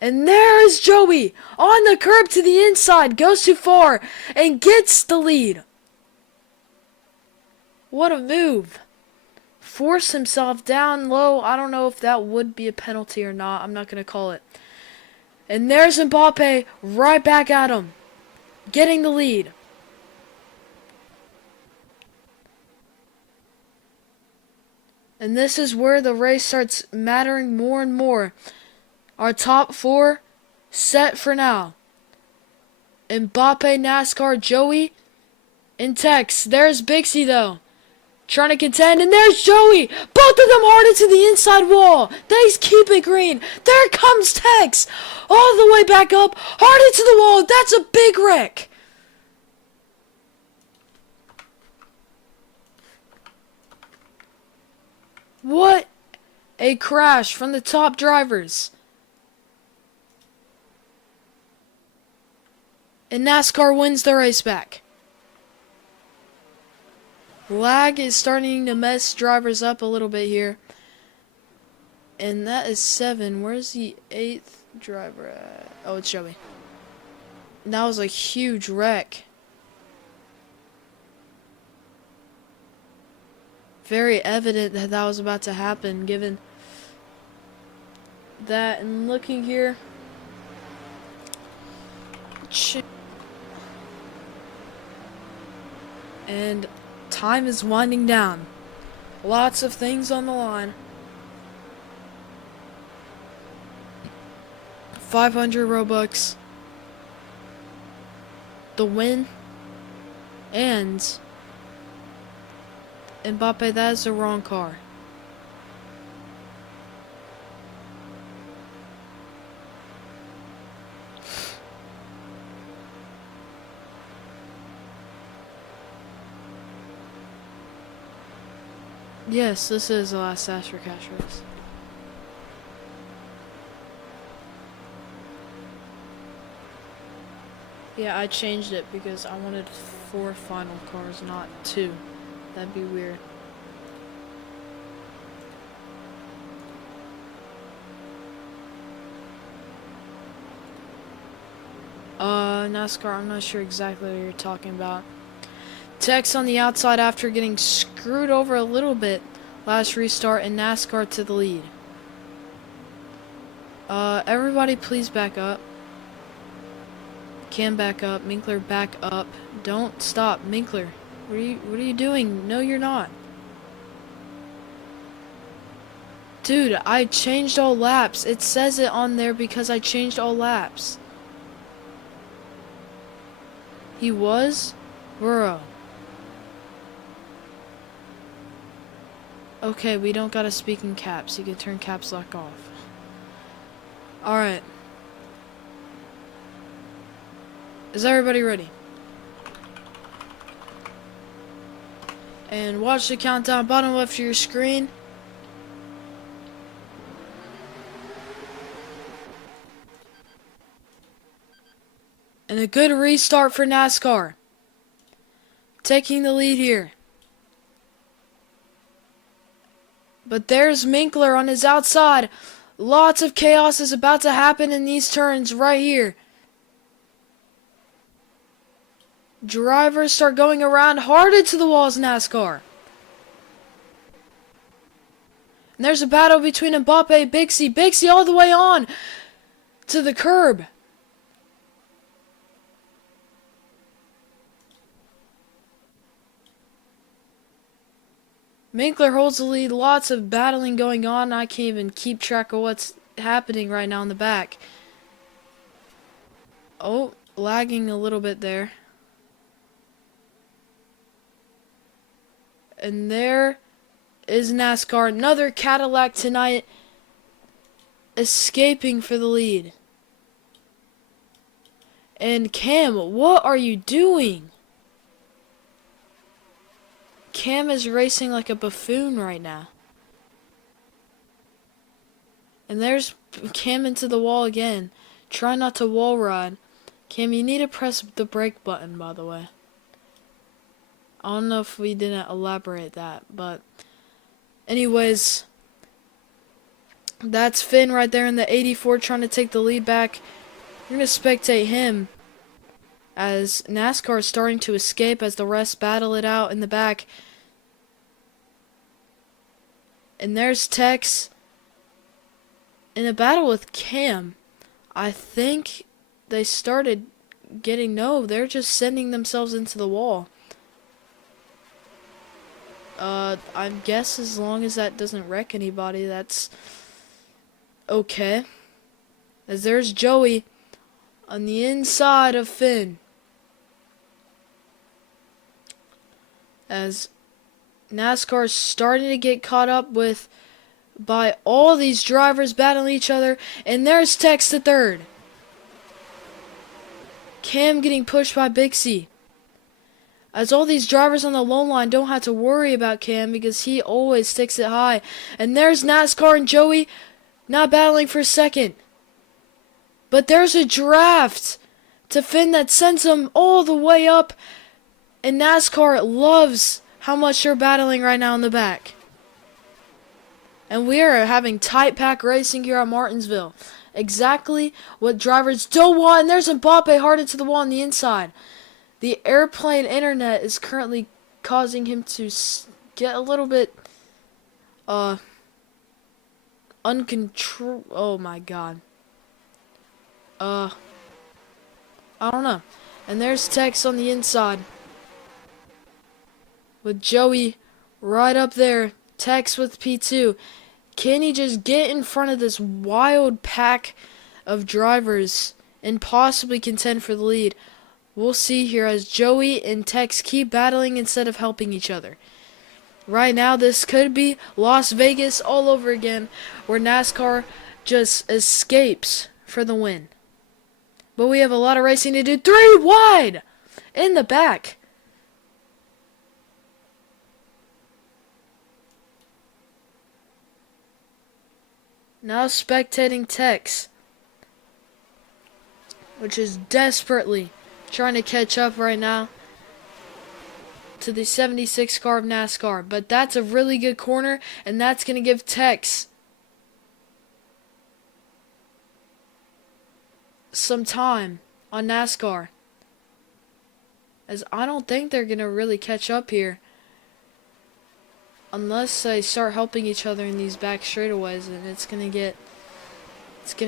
And there is Joey on the curb to the inside, goes too far and gets the lead. What a move. Force himself down low. I don't know if that would be a penalty or not. I'm not going to call it. And there's Mbappe right back at him, getting the lead. And this is where the race starts mattering more and more. Our top 4 set for now. Mbappe, NASCAR, Joey, and Tex. There's Bixie though. trying to contend, and there's Joey. Both of them hard into the inside wall. They keep it green. There comes Tex, all the way back up, hard into the wall. That's a big wreck. What a crash from the top drivers. And NASCAR wins the race back. Lag is starting to mess drivers up a little bit here. And that is 7. Where's the 8th driver at? Oh, it's Joey. And that was a huge wreck. Very evident that that was about to happen, given that. And looking here. And time is winding down. Lots of things on the line. 500 Robux. The win. And Mbappe, that is the wrong car. Yes, this is the last Dash for Cash race. Yeah, I changed it because I wanted 4 final cars, not 2. That'd be weird. NASCAR, I'm not sure exactly what you're talking about. Tex on the outside after getting screwed over a little bit last restart, and NASCAR to the lead. Everybody please back up. Cam back up. Minkler back up. Don't stop. Minkler, what are you doing? No, you're not. Dude, I changed all laps. It says it on there because I changed all laps. He was? Bro. Okay, we don't gotta speak in caps. You can turn caps lock off. Alright. Is everybody ready? And watch the countdown, bottom left of your screen. And a good restart for NASCAR. Taking the lead here. But there's Minkler on his outside. Lots of chaos is about to happen in these turns right here. Drivers start going around hard into the walls, NASCAR. And there's a battle between Mbappe and Bixie. Bixie all the way on to the curb. Minkler holds the lead. Lots of battling going on. I can't even keep track of what's happening right now in the back. Oh, lagging a little bit there. And there is NASCAR. Another Cadillac tonight, escaping for the lead. And Cam, what are you doing? Cam is racing like a buffoon right now. And there's Cam into the wall again. Try not to wall ride. Cam, you need to press the brake button, by the way. I don't know if we didn't elaborate that, but anyways, that's Finn right there in the 84 trying to take the lead back. We're going to spectate him as NASCAR is starting to escape as the rest battle it out in the back. And there's Tex in a battle with Cam. I think they started getting, no, they're just sending themselves into the wall. I guess as long as that doesn't wreck anybody, that's okay. As there's Joey on the inside of Finn. As NASCAR is starting to get caught up with by all these drivers battling each other. And there's Tex to third. Cam getting pushed by Bixie. As all these drivers on the low line don't have to worry about Cam because he always sticks it high. And there's NASCAR and Joey not battling for second. But there's a draft to Finn that sends him all the way up. And NASCAR loves how much they're battling right now in the back. And we are having tight pack racing here at Martinsville. Exactly what drivers don't want. And there's Mbappe hard into the wall on the inside. The airplane internet is currently causing him to get a little bit uncontrolled. Oh my god. I don't know. And there's Tex on the inside with Joey right up there. Tex with P2. Can he just get in front of this wild pack of drivers and possibly contend for the lead? We'll see here as Joey and Tex keep battling instead of helping each other. Right now, this could be Las Vegas all over again, where NASCAR just escapes for the win. But we have a lot of racing to do. 3 wide in the back. Now spectating Tex, which is desperately trying to catch up right now to the 76 car of NASCAR. But that's a really good corner, and that's going to give Tex some time on NASCAR, as I don't think they're going to really catch up here unless they start helping each other in these back straightaways, and it's going to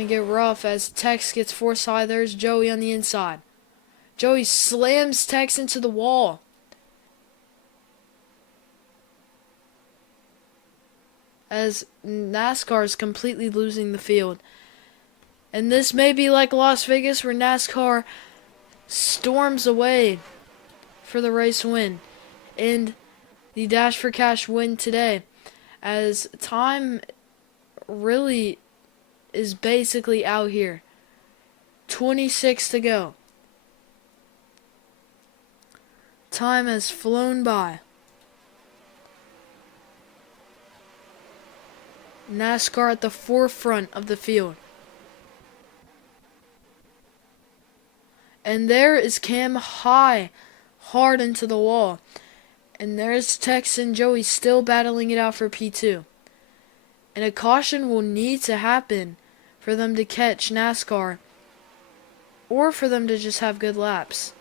get rough as Tex gets forced high. There's Joey on the inside. Joey slams Tex into the wall. As NASCAR is completely losing the field. And this may be like Las Vegas, where NASCAR storms away for the race win and the Dash for Cash win today, as time really is basically out here. 26 to go. Time has flown by. NASCAR at the forefront of the field. And there is Cam high, hard into the wall. And there's Tex and Joey still battling it out for P2. And a caution will need to happen for them to catch NASCAR, or for them to just have good laps.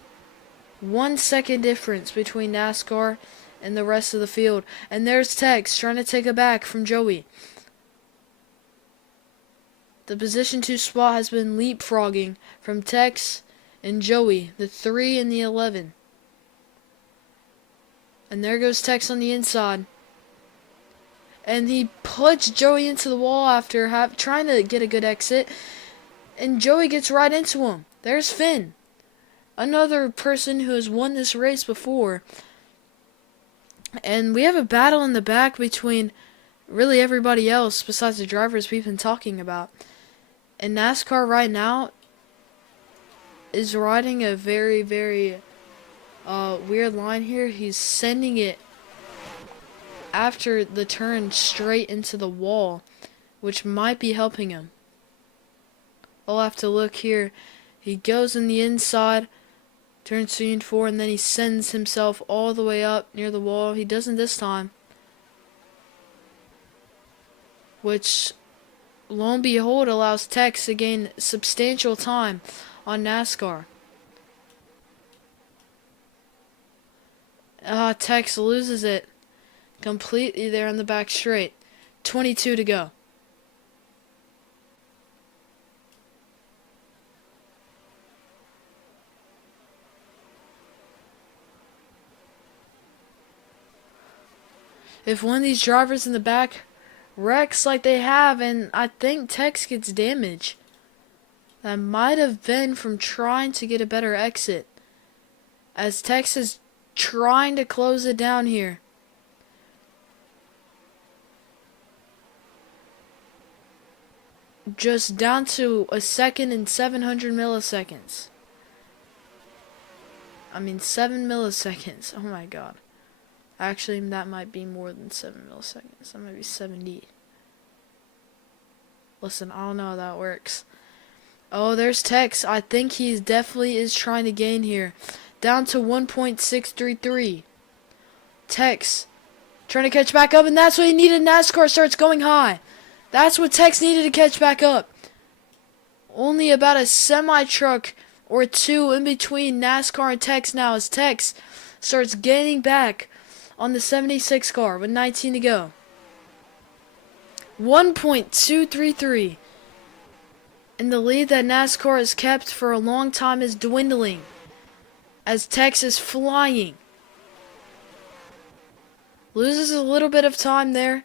1 second difference between NASCAR and the rest of the field. And there's Tex trying to take it back from Joey. The position 2 spot has been leapfrogging from Tex and Joey, the 3 and the 11. And there goes Tex on the inside. And he puts Joey into the wall after trying to get a good exit. And Joey gets right into him. There's Finn, another person who has won this race before. And we have a battle in the back between really everybody else besides the drivers we've been talking about. And NASCAR right now is riding a very, very weird line here. He's sending it after the turn straight into the wall, which might be helping him. I'll have to look here. He goes in the inside, turns 3 and 4, and then he sends himself all the way up near the wall. He doesn't this time, which, lo and behold, allows Tex to gain substantial time on NASCAR. Tex loses it completely there on the back straight. 22 to go. If one of these drivers in the back wrecks like they have, and I think Tex gets damage, that might have been from trying to get a better exit, as Tex is trying to close it down here. just down to a second and 700 milliseconds. I mean 7 milliseconds. Oh my god. Actually, that might be more than 7 milliseconds. That might be 70. Listen, I don't know how that works. Oh, there's Tex. I think he definitely is trying to gain here. Down to 1.633. Tex trying to catch back up, and that's what he needed. NASCAR starts going high. That's what Tex needed to catch back up. Only about a semi-truck or two in between NASCAR and Tex now as Tex starts gaining back on the 76 car with 19 to go. 1.233. And the lead that NASCAR has kept for a long time is dwindling as Tex is flying. Loses a little bit of time there.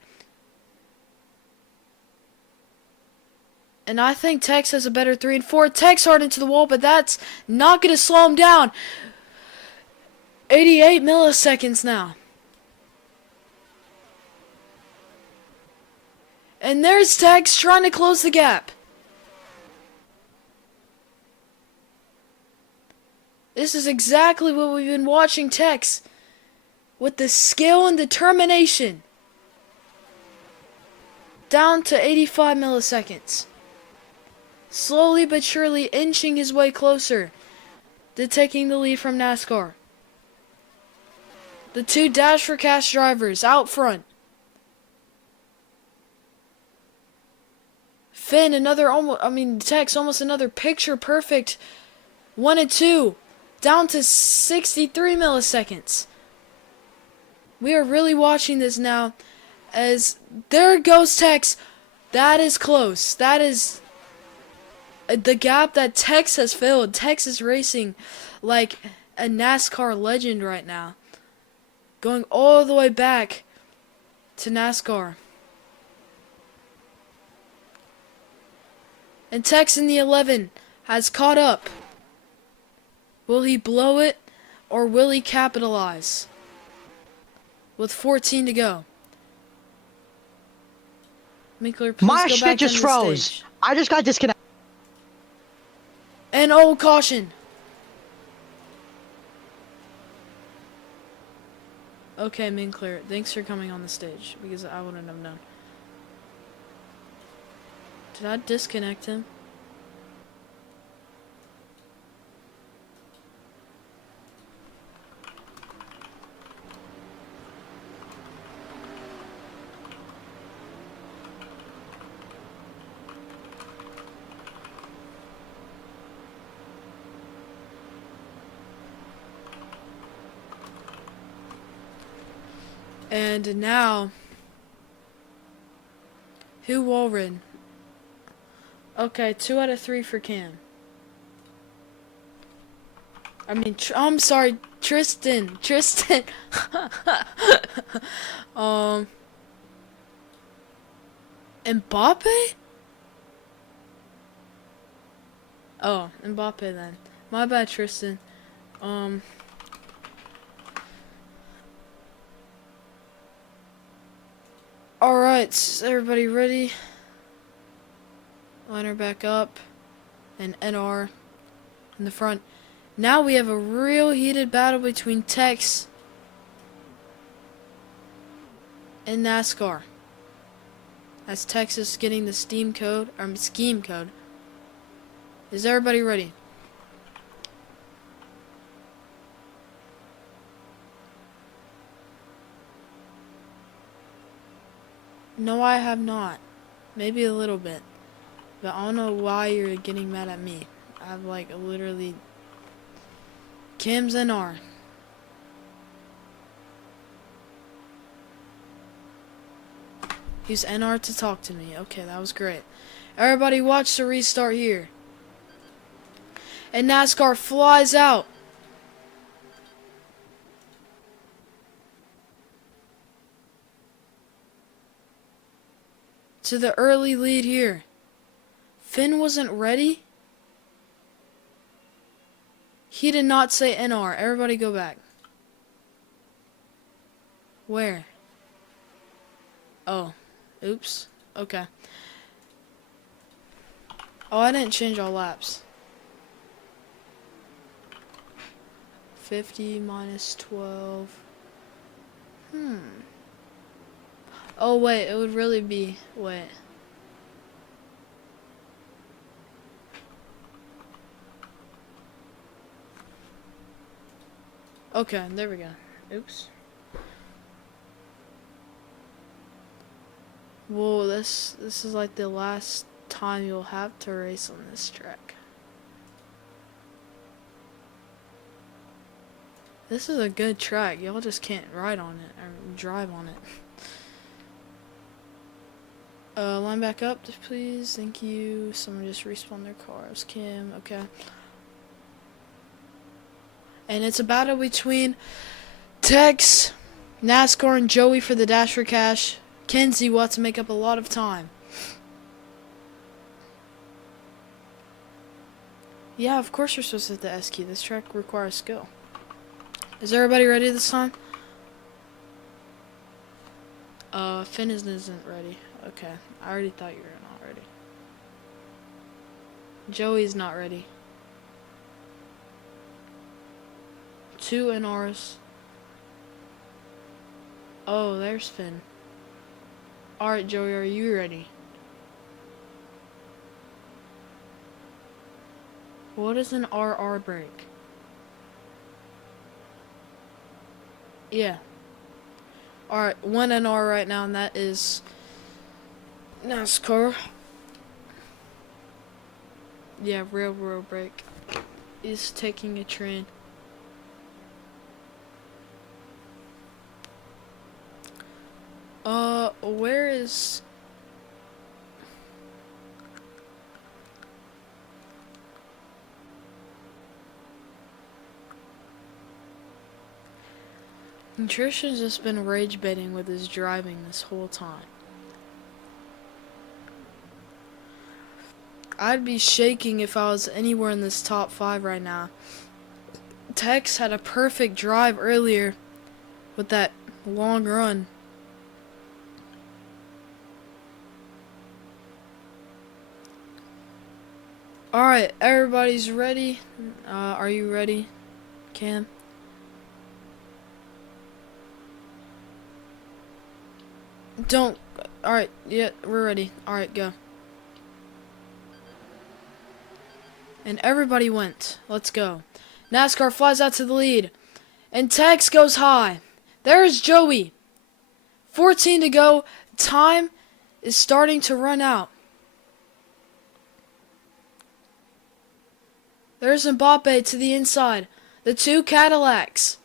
And I think Tex has a better 3 and 4. Tex hard into the wall, but that's not going to slow him down. 88 milliseconds now. And there's Tex trying to close the gap. This is exactly what we've been watching Tex. With the skill and determination. Down to 85 milliseconds. Slowly but surely inching his way closer to taking the lead from NASCAR. The two Dash for Cash drivers out front. Finn, Tex, almost another picture perfect 1 and 2. Down to 63 milliseconds. We are really watching this now as there goes Tex. That is close. That is the gap that Tex has filled. Tex is racing like a NASCAR legend right now. Going all the way back to NASCAR. And Tex in the 11 has caught up. Will he blow it or will he capitalize? With 14 to go. Minkler, please My go shit back just down the froze. stage. I just got disconnected. And oh, caution. Okay, Minkler, thanks for coming on the stage, because I wouldn't have known. Did I disconnect him? And now, who Walren? Okay, 2 out of 3 for Cam. I'm sorry, Tristan. Mbappe? Oh, Mbappe then. My bad, Tristan. Alright, is everybody ready? Line her back up. And NR in the front. Now we have a real heated battle between Tex and NASCAR. As Tex is getting the scheme code. Is everybody ready? No, I have not. Maybe a little bit. But I don't know why you're getting mad at me. I have like literally Kim's NR. Use NR to talk to me. Okay, that was great. Everybody watch the restart here. And NASCAR flies out. To the early lead here. Finn wasn't ready. He did not say NR. Everybody go back. Where? Oh. Oops. Okay. Oh, I didn't change all laps. 50 minus 12. Oh, wait, it would really be, wait. Okay, there we go. Oops. Whoa, this is like the last time you'll have to race on this track. This is a good track. Y'all just can't ride on it or drive on it. Line back up, please. Thank you. Someone just respawned their cars. Kim, okay. And it's a battle between Tex, NASCAR, and Joey for the Dash for Cash. Kenzie wants to make up a lot of time. Yeah, of course you're supposed to hit the S key. This track requires skill. Is everybody ready this time? Finn isn't ready. Okay, I already thought you were not ready. Joey's not ready. 2 NRs. Oh, there's Finn. Alright, Joey, are you ready? What is an RR break? Yeah. Alright, 1 NR right now, and that is NASCAR. Yeah, railroad break. Is taking a train. Where is... Trishan's just been rage baiting with his driving this whole time. I'd be shaking if I was anywhere in this top 5 right now. Tex had a perfect drive earlier with that long run. Alright, everybody's ready. Are you ready, Cam? Don't. Alright, yeah, we're ready. Alright, go. And everybody went. Let's go. NASCAR flies out to the lead. And Tex goes high. There's Joey. 14 to go. Time is starting to run out. There's Mbappe to the inside. The 2 Cadillacs.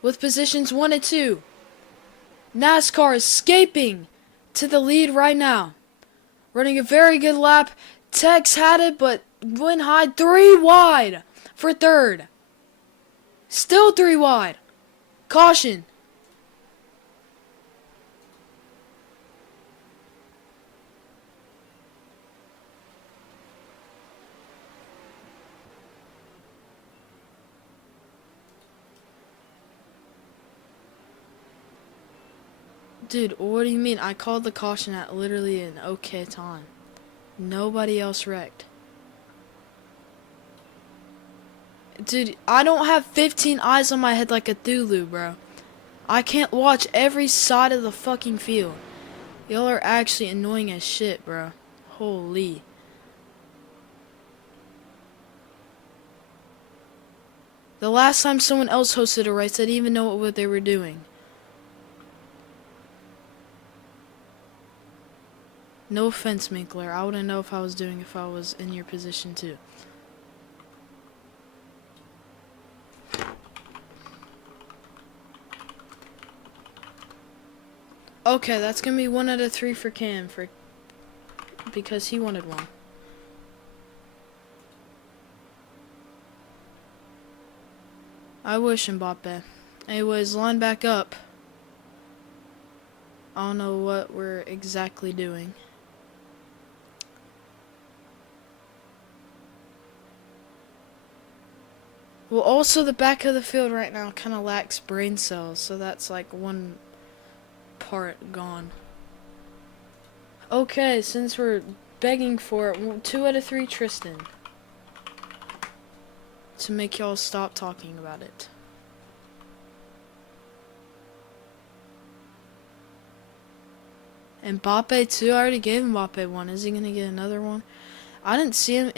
With positions 1 and 2. NASCAR escaping to the lead right now. Running a very good lap. Tex had it, but went high. 3 wide for 3rd. Still 3 wide. Caution. Dude, what do you mean? I called the caution at literally an okay time. Nobody else wrecked. Dude, I don't have 15 eyes on my head like a Thulu, bro. I can't watch every side of the fucking field. Y'all are actually annoying as shit, bro. Holy. The last time someone else hosted a race, I didn't even know what they were doing. No offense, Minkler. I wouldn't know if I was doing if I was in your position too. Okay, that's gonna be 1 out of 3 for Cam because he wanted 1. I wish Mbappe. Anyways, line back up. I don't know what we're exactly doing. Well, also the back of the field right now kind of lacks brain cells, so that's like one part gone. Okay, since we're begging for it. 2 out of 3 Tristan. To make y'all stop talking about it. And Mbappe too. I already gave Mbappe one. Is he gonna get another one? I didn't see him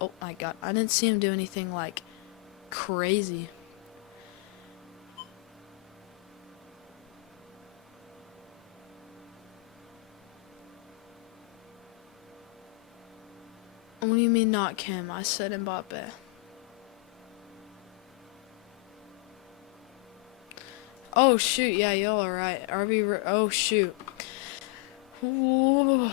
oh my god. I didn't see him do anything like crazy. What do you mean not Kim? I said Mbappe. Oh shoot, yeah, y'all are right. Oh shoot. Ooh.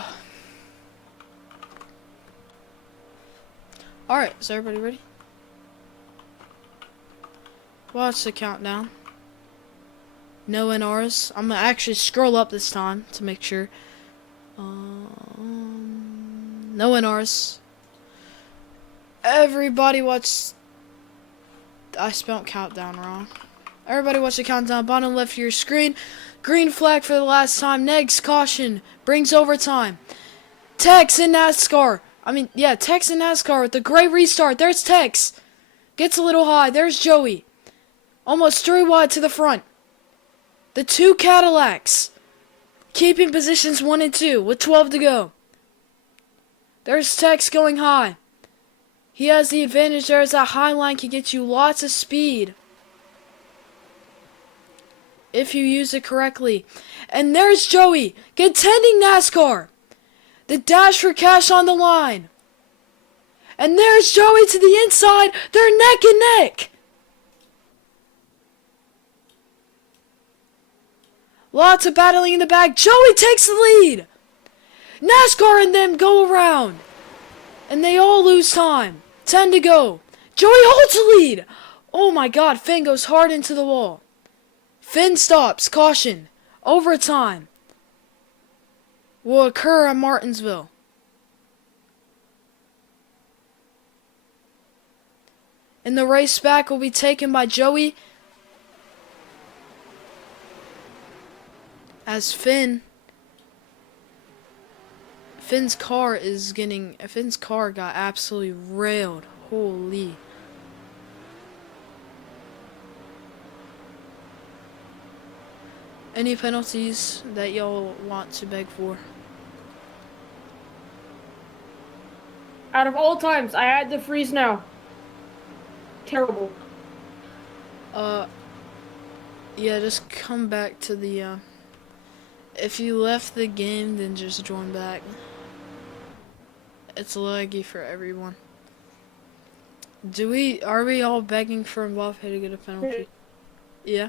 Alright, is everybody ready? Watch the countdown. No NRs. I'm gonna actually scroll up this time to make sure. No NRs. Everybody watch. I spelled countdown wrong. Everybody watch the countdown. Bottom left of your screen. Green flag for the last time. Next caution. Brings overtime. Tex in NASCAR. Tex in NASCAR with the great restart. There's Tex. Gets a little high. There's Joey. Almost 3 wide to the front. The 2 Cadillacs. Keeping positions 1 and 2 with 12 to go. There's Tex going high. He has the advantage there as that high line can get you lots of speed. If you use it correctly. And there's Joey, contending NASCAR. The dash for cash on the line. And there's Joey to the inside. They're neck and neck. Lots of battling in the back. Joey takes the lead. NASCAR and them go around. And they all lose time. 10 to go. Joey holds the lead. Oh my god, Finn goes hard into the wall. Finn stops. Caution. Overtime will occur at Martinsville. And the race back will be taken by Joey as Finn's car got absolutely railed. Holy. Any penalties that y'all want to beg for? Out of all times, I had to freeze now. Terrible. Yeah, just come back to the, if you left the game, then just join back. It's laggy for everyone. Are we all begging for Mbappe to get a penalty? Yeah.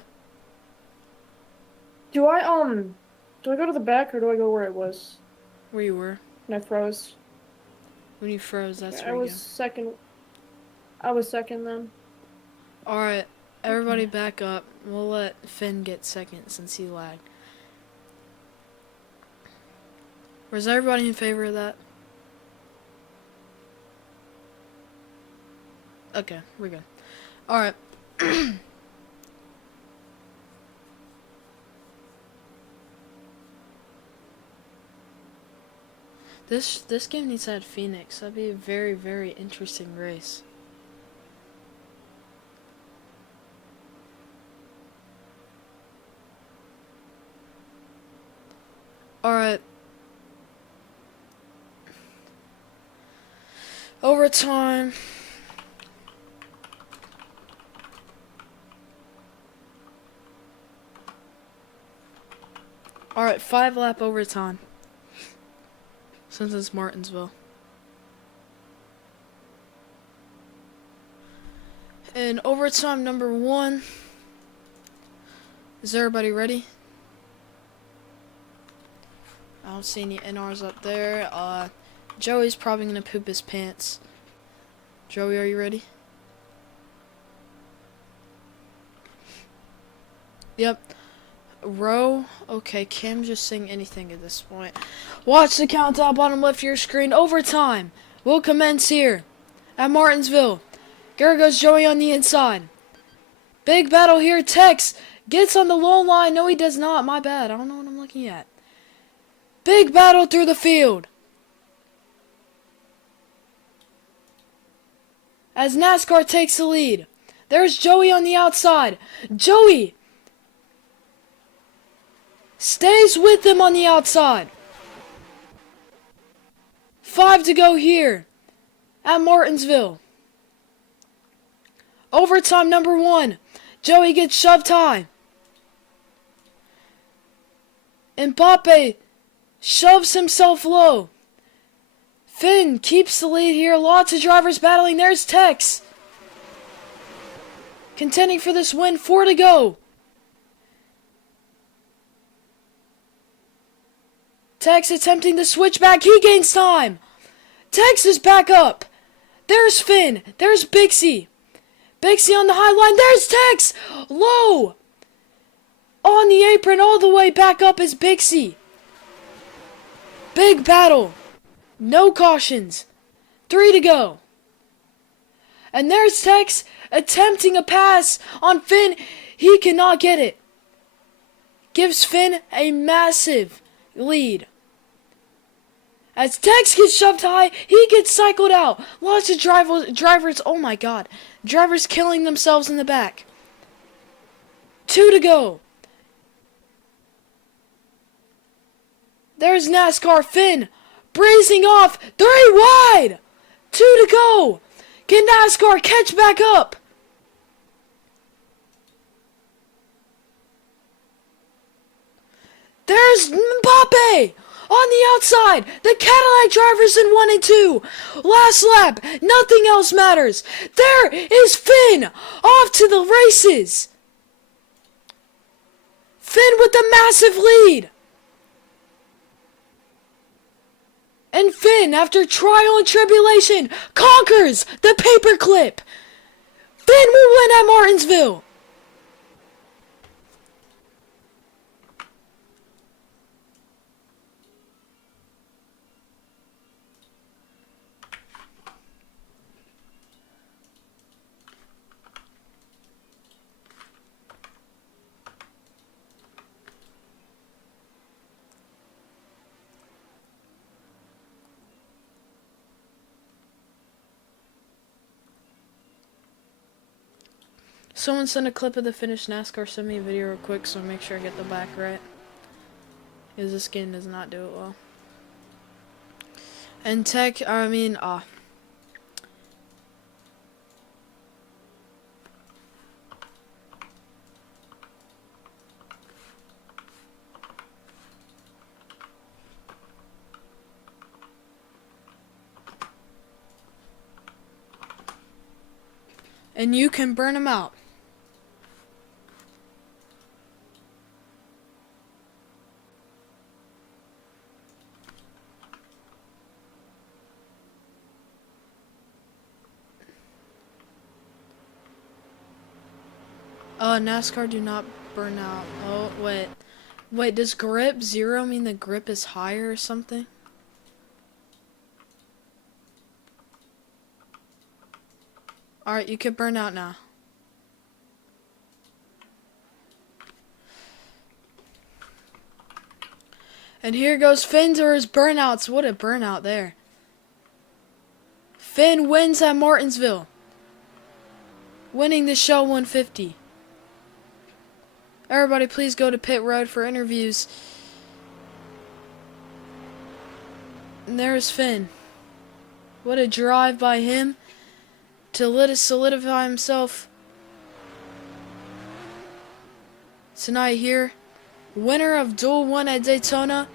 Do I go to the back or do I go where it was? Where you were. When I froze. When you froze, that's Okay, where you go. I was second then. Alright, everybody back up. We'll let Finn get second since he lagged. Was everybody in favor of that? Okay, we're good. Alright. This game needs to add Phoenix. That'd be a very, very interesting race. Alright. Overtime. Alright, 5-lap overtime. Since it's Martinsville. And overtime number 1. Is everybody ready? I don't see any NRs up there. Joey's probably gonna poop his pants. Joey, are you ready? Yep. Row. Okay, Kim's just saying anything at this point. Watch the countdown bottom left of your screen. Overtime will commence here at Martinsville. There goes Joey on the inside. Big battle here. Tex gets on the low line. No, he does not. My bad. I don't know what I'm looking at. Big battle through the field. as NASCAR takes the lead. There's Joey on the outside. Joey stays with them on the outside. 5 to go here at Martinsville. Overtime number 1. Joey gets shoved high. Mbappe shoves himself low. Finn keeps the lead here. Lots of drivers battling. There's Tex contending for this win. 4 to go. Tex attempting to switch back. He gains time. Tex is back up. There's Finn. There's Bixie. Bixie on the high line. There's Tex. Low. On the apron all the way back up is Bixie. Big battle. No cautions. 3 to go. And there's Tex attempting a pass on Finn. He cannot get it. Gives Finn a massive lead. As Tex gets shoved high, he gets cycled out. Lots of drivers, oh my god. Drivers killing themselves in the back. 2 to go. There's NASCAR. Finn breezing off. 3 wide. 2 to go. Can NASCAR catch back up? There's Mbappe on the outside. The Cadillac drivers in 1 and 2. Last lap. Nothing else matters. There is Finn off to the races. Finn with the massive lead. And Finn, after trial and tribulation, conquers the paperclip. Finn will win at Martinsville. Someone send a clip of the finished NASCAR. Send me a video real quick so I make sure I get the back right. Because this game does not do it well. And and you can burn them out. NASCAR do not burn out. Oh, wait. Wait, does grip 0 mean the grip is higher or something? Alright, you can burn out now. And here goes Finn to his burnouts. What a burnout there. Finn wins at Martinsville. Winning the Shell 150. Everybody please go to pit road for interviews. And there's Finn. What a drive by him to let us solidify himself tonight here. Winner of Duel 1 at Daytona.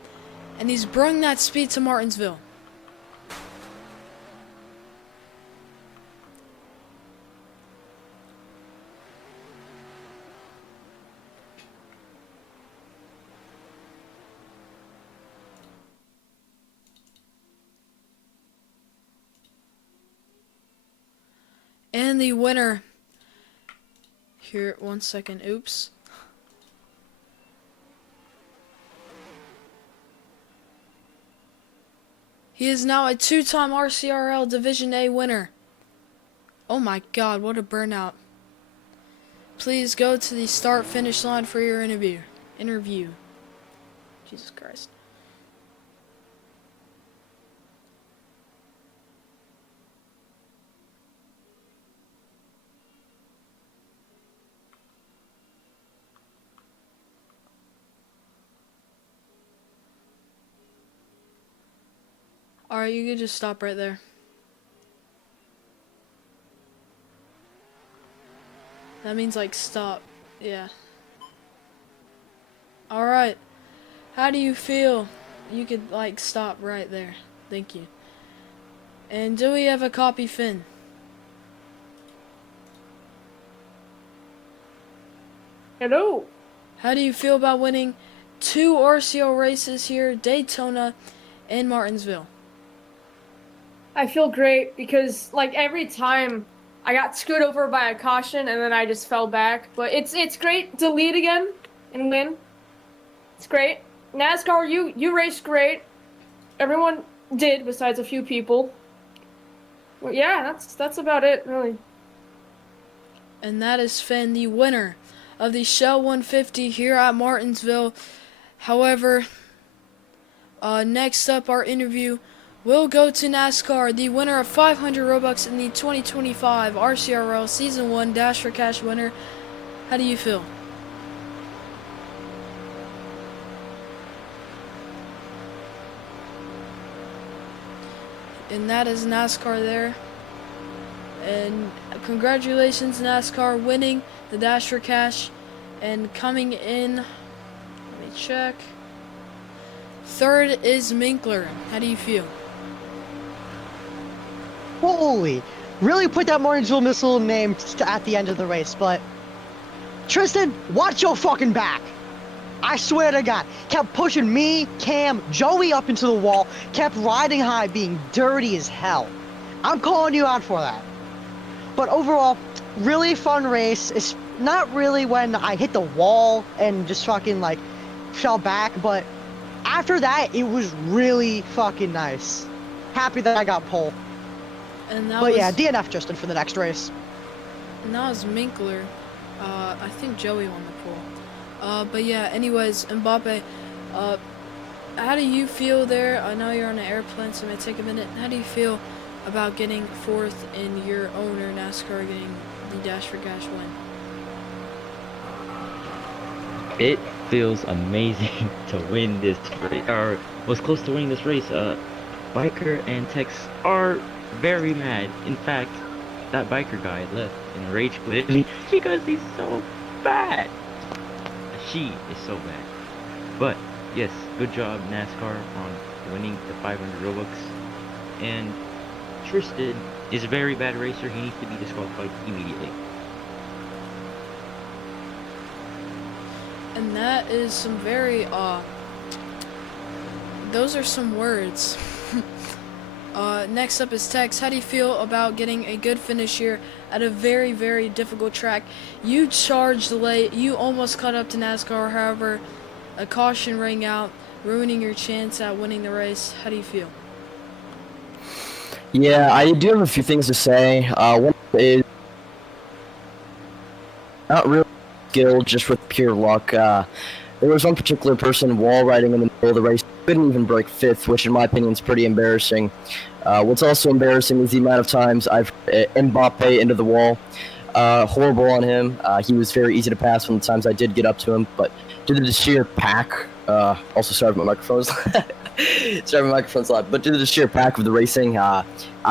And he's brought that speed to Martinsville. And the winner, here, 1 second, oops. He is now a 2-time RCRL Division A winner. Oh my god, what a burnout. Please go to the start-finish line for your interview. Jesus Christ. Alright, you can just stop right there. That means like stop. Yeah. Alright. How do you feel? You could like stop right there. Thank you. And do we have a copy, Finn? Hello. How do you feel about winning 2 RCRL races here, Daytona and Martinsville? I feel great because like every time I got screwed over by a caution and then I just fell back. But it's great to lead again and win. It's great. NASCAR, you raced great. Everyone did besides a few people. Well, yeah, that's about it, really. And that is Finn, the winner of the Shell 150 here at Martinsville. However, next up, our interview will go to NASCAR, the winner of 500 Robux in the 2025 RCRL Season 1 Dash for Cash winner. How do you feel? And that is NASCAR there. And congratulations, NASCAR, winning the Dash for Cash and coming in. Let me check. Third is Minkler. How do you feel? Holy, really put that Martinsville missile name at the end of the race, but Tristan, watch your fucking back. I swear to God, kept pushing me, Cam, Joey up into the wall, kept riding high, being dirty as hell. I'm calling you out for that. But overall, really fun race. It's not really when I hit the wall and just fucking like fell back, but after that, it was really fucking nice. Happy that I got pole. And that But was, yeah, DNF Justin for the next race. and that was Minkler. I think Joey won the pole. But yeah, anyways, Mbappe, how do you feel there? I know you're on an airplane, so it may take a minute. How do you feel about getting fourth in your owner NASCAR getting the Dash for Cash win? It feels amazing to win this race, or was close to winning this race. Biker and Tex are very mad. In fact, that biker guy left in rage quit because he's so bad. She is so bad. But yes, good job NASCAR on winning the 500 Robux. And Tristan is a very bad racer. He needs to be disqualified immediately. And that is some very, those are some words. Next up is Tex. How do you feel about getting a good finish here at a very, very difficult track? You charged late. You almost caught up to NASCAR. However, a caution rang out, ruining your chance at winning the race. How do you feel? Yeah, I do have a few things to say. One is not really skill, just with pure luck. There was one particular person wall riding in the middle of the race, couldn't even break fifth, which in my opinion is pretty embarrassing. What's also embarrassing is the amount of times I've Mbappe into the wall. Horrible on him. He was very easy to pass from the times I did get up to him, but due to the sheer pack, also sorry if my microphone's loud, but due to the sheer pack of the racing, I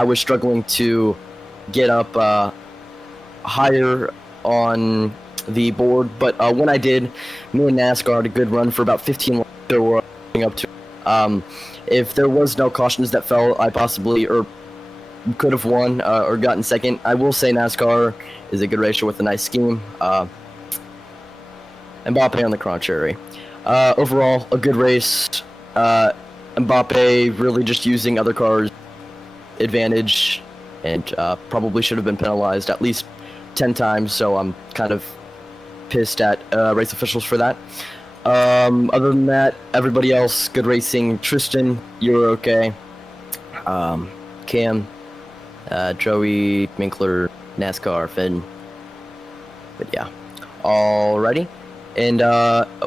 was struggling to get up higher on the board, but when I did, me and NASCAR had a good run for about 15 laps, so we're up to. If there was no cautions that fell, I possibly could have won or gotten second. I will say NASCAR is a good racer with a nice scheme. Mbappe on the contrary. Overall, a good race. Mbappe really just using other cars' advantage, and probably should have been penalized at least 10 times, so I'm kind of pissed at race officials for that. Other than that, everybody else, good racing. Tristan, you were okay. Cam, Joey, Minkler, NASCAR, Finn. But yeah, alrighty. And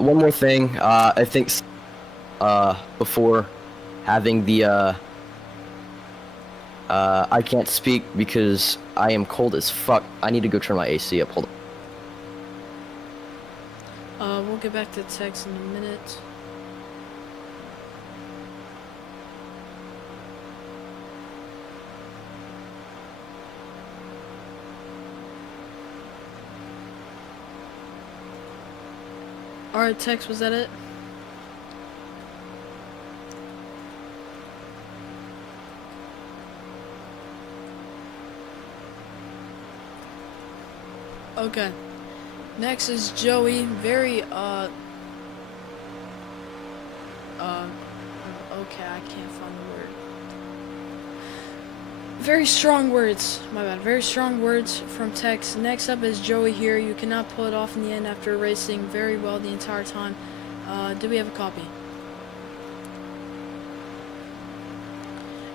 one more thing, I think before having the I can't speak because I am cold as fuck. I need to go turn my AC up. Hold on. We'll get back to Tex in a minute. Alright, Tex, was that it? Okay. Next is Joey. Very, okay, I can't find the word. Very strong words. My bad. Very strong words from Tex. Next up is Joey here. You cannot pull it off in the end after racing very well the entire time. Do we have a copy?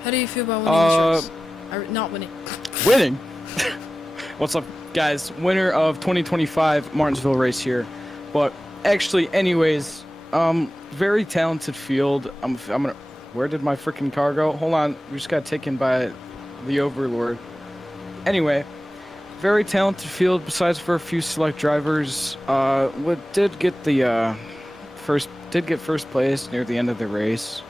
How do you feel about winning this race? Or not winning. Winning? What's up, guys? Winner of 2025 Martinsville race here. But actually, anyways, very talented field. I'm gonna. Where did my freaking car go? Hold on, we just got taken by the Overlord. Anyway, very talented field. Besides for a few select drivers, what did get the first place near the end of the race.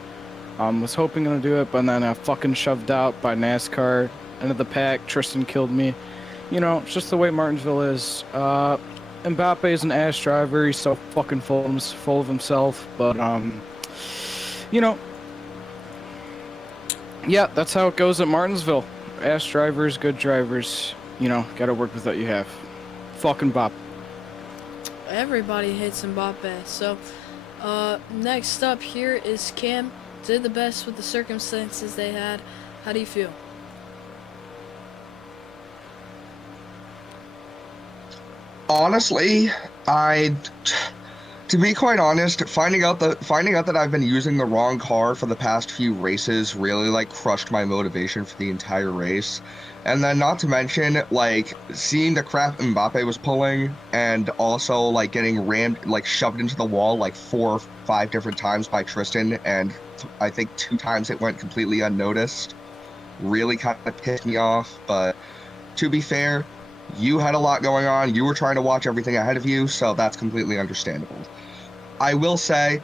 Was hoping to do it, but then I fucking shoved out by NASCAR. End of the pack. Tristan killed me. You know, it's just the way Martinsville is. Mbappe is an ass driver. He's so fucking full of himself. But, you know, yeah, that's how it goes at Martinsville. Ass drivers, good drivers. You know, gotta work with what you have. Fucking Bop. Everybody hates Mbappe. So, next up here is Cam. Did the best with the circumstances they had. How do you feel? Honestly, to be quite honest, finding out that I've been using the wrong car for the past few races really like crushed my motivation for the entire race. And then not to mention like seeing the crap Mbappe was pulling and also like getting rammed, like shoved into the wall like 4 or 5 different times by Tristan, and I think 2 times it went completely unnoticed. Really kind of pissed me off, but to be fair, you had a lot going on. You were trying to watch everything ahead of you, so that's completely understandable. I will say,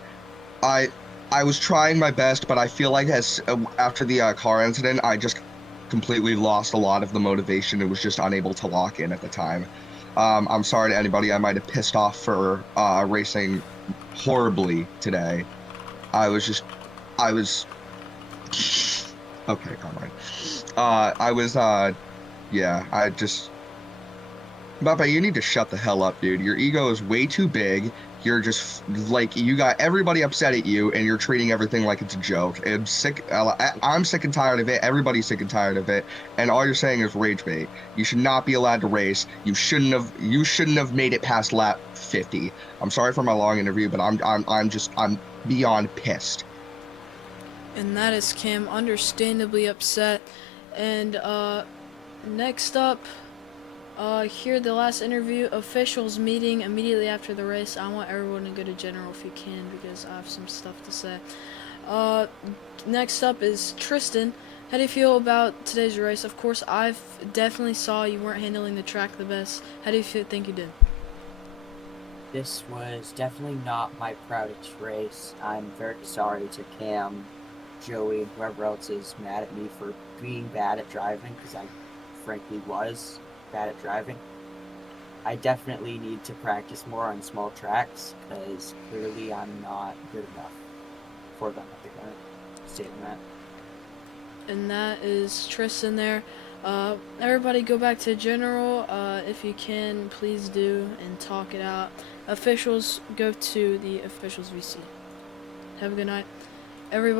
I was trying my best, but I feel like after the car incident, I just completely lost a lot of the motivation and was just unable to lock in at the time. I'm sorry to anybody I might have pissed off for racing horribly today. Okay, come on. Mbappe, you need to shut the hell up, dude. Your ego is way too big. You're just, like, you got everybody upset at you, and you're treating everything like it's a joke. I'm sick and tired of it. Everybody's sick and tired of it. And all you're saying is rage bait. You should not be allowed to race. You shouldn't have made it past lap 50. I'm sorry for my long interview, but I'm beyond pissed. And that is Cam, understandably upset. And next up, here the last interview, officials meeting immediately after the race. I want everyone to go to general if you can, because I have some stuff to say. Next up is Tristan. How do you feel about today's race? Of course, I've definitely saw you weren't handling the track the best. How do you think you did? This was definitely not my proudest race. I'm very sorry to Cam, Joey, and whoever else is mad at me for being bad at driving, because I frankly was bad at driving. I definitely need to practice more on small tracks, because clearly I'm not good enough for them at the current state of that. And that is Tristan there. Everybody go back to general. If you can, please do, and talk it out. Officials, go to the officials VC. Have a good night. Everybody.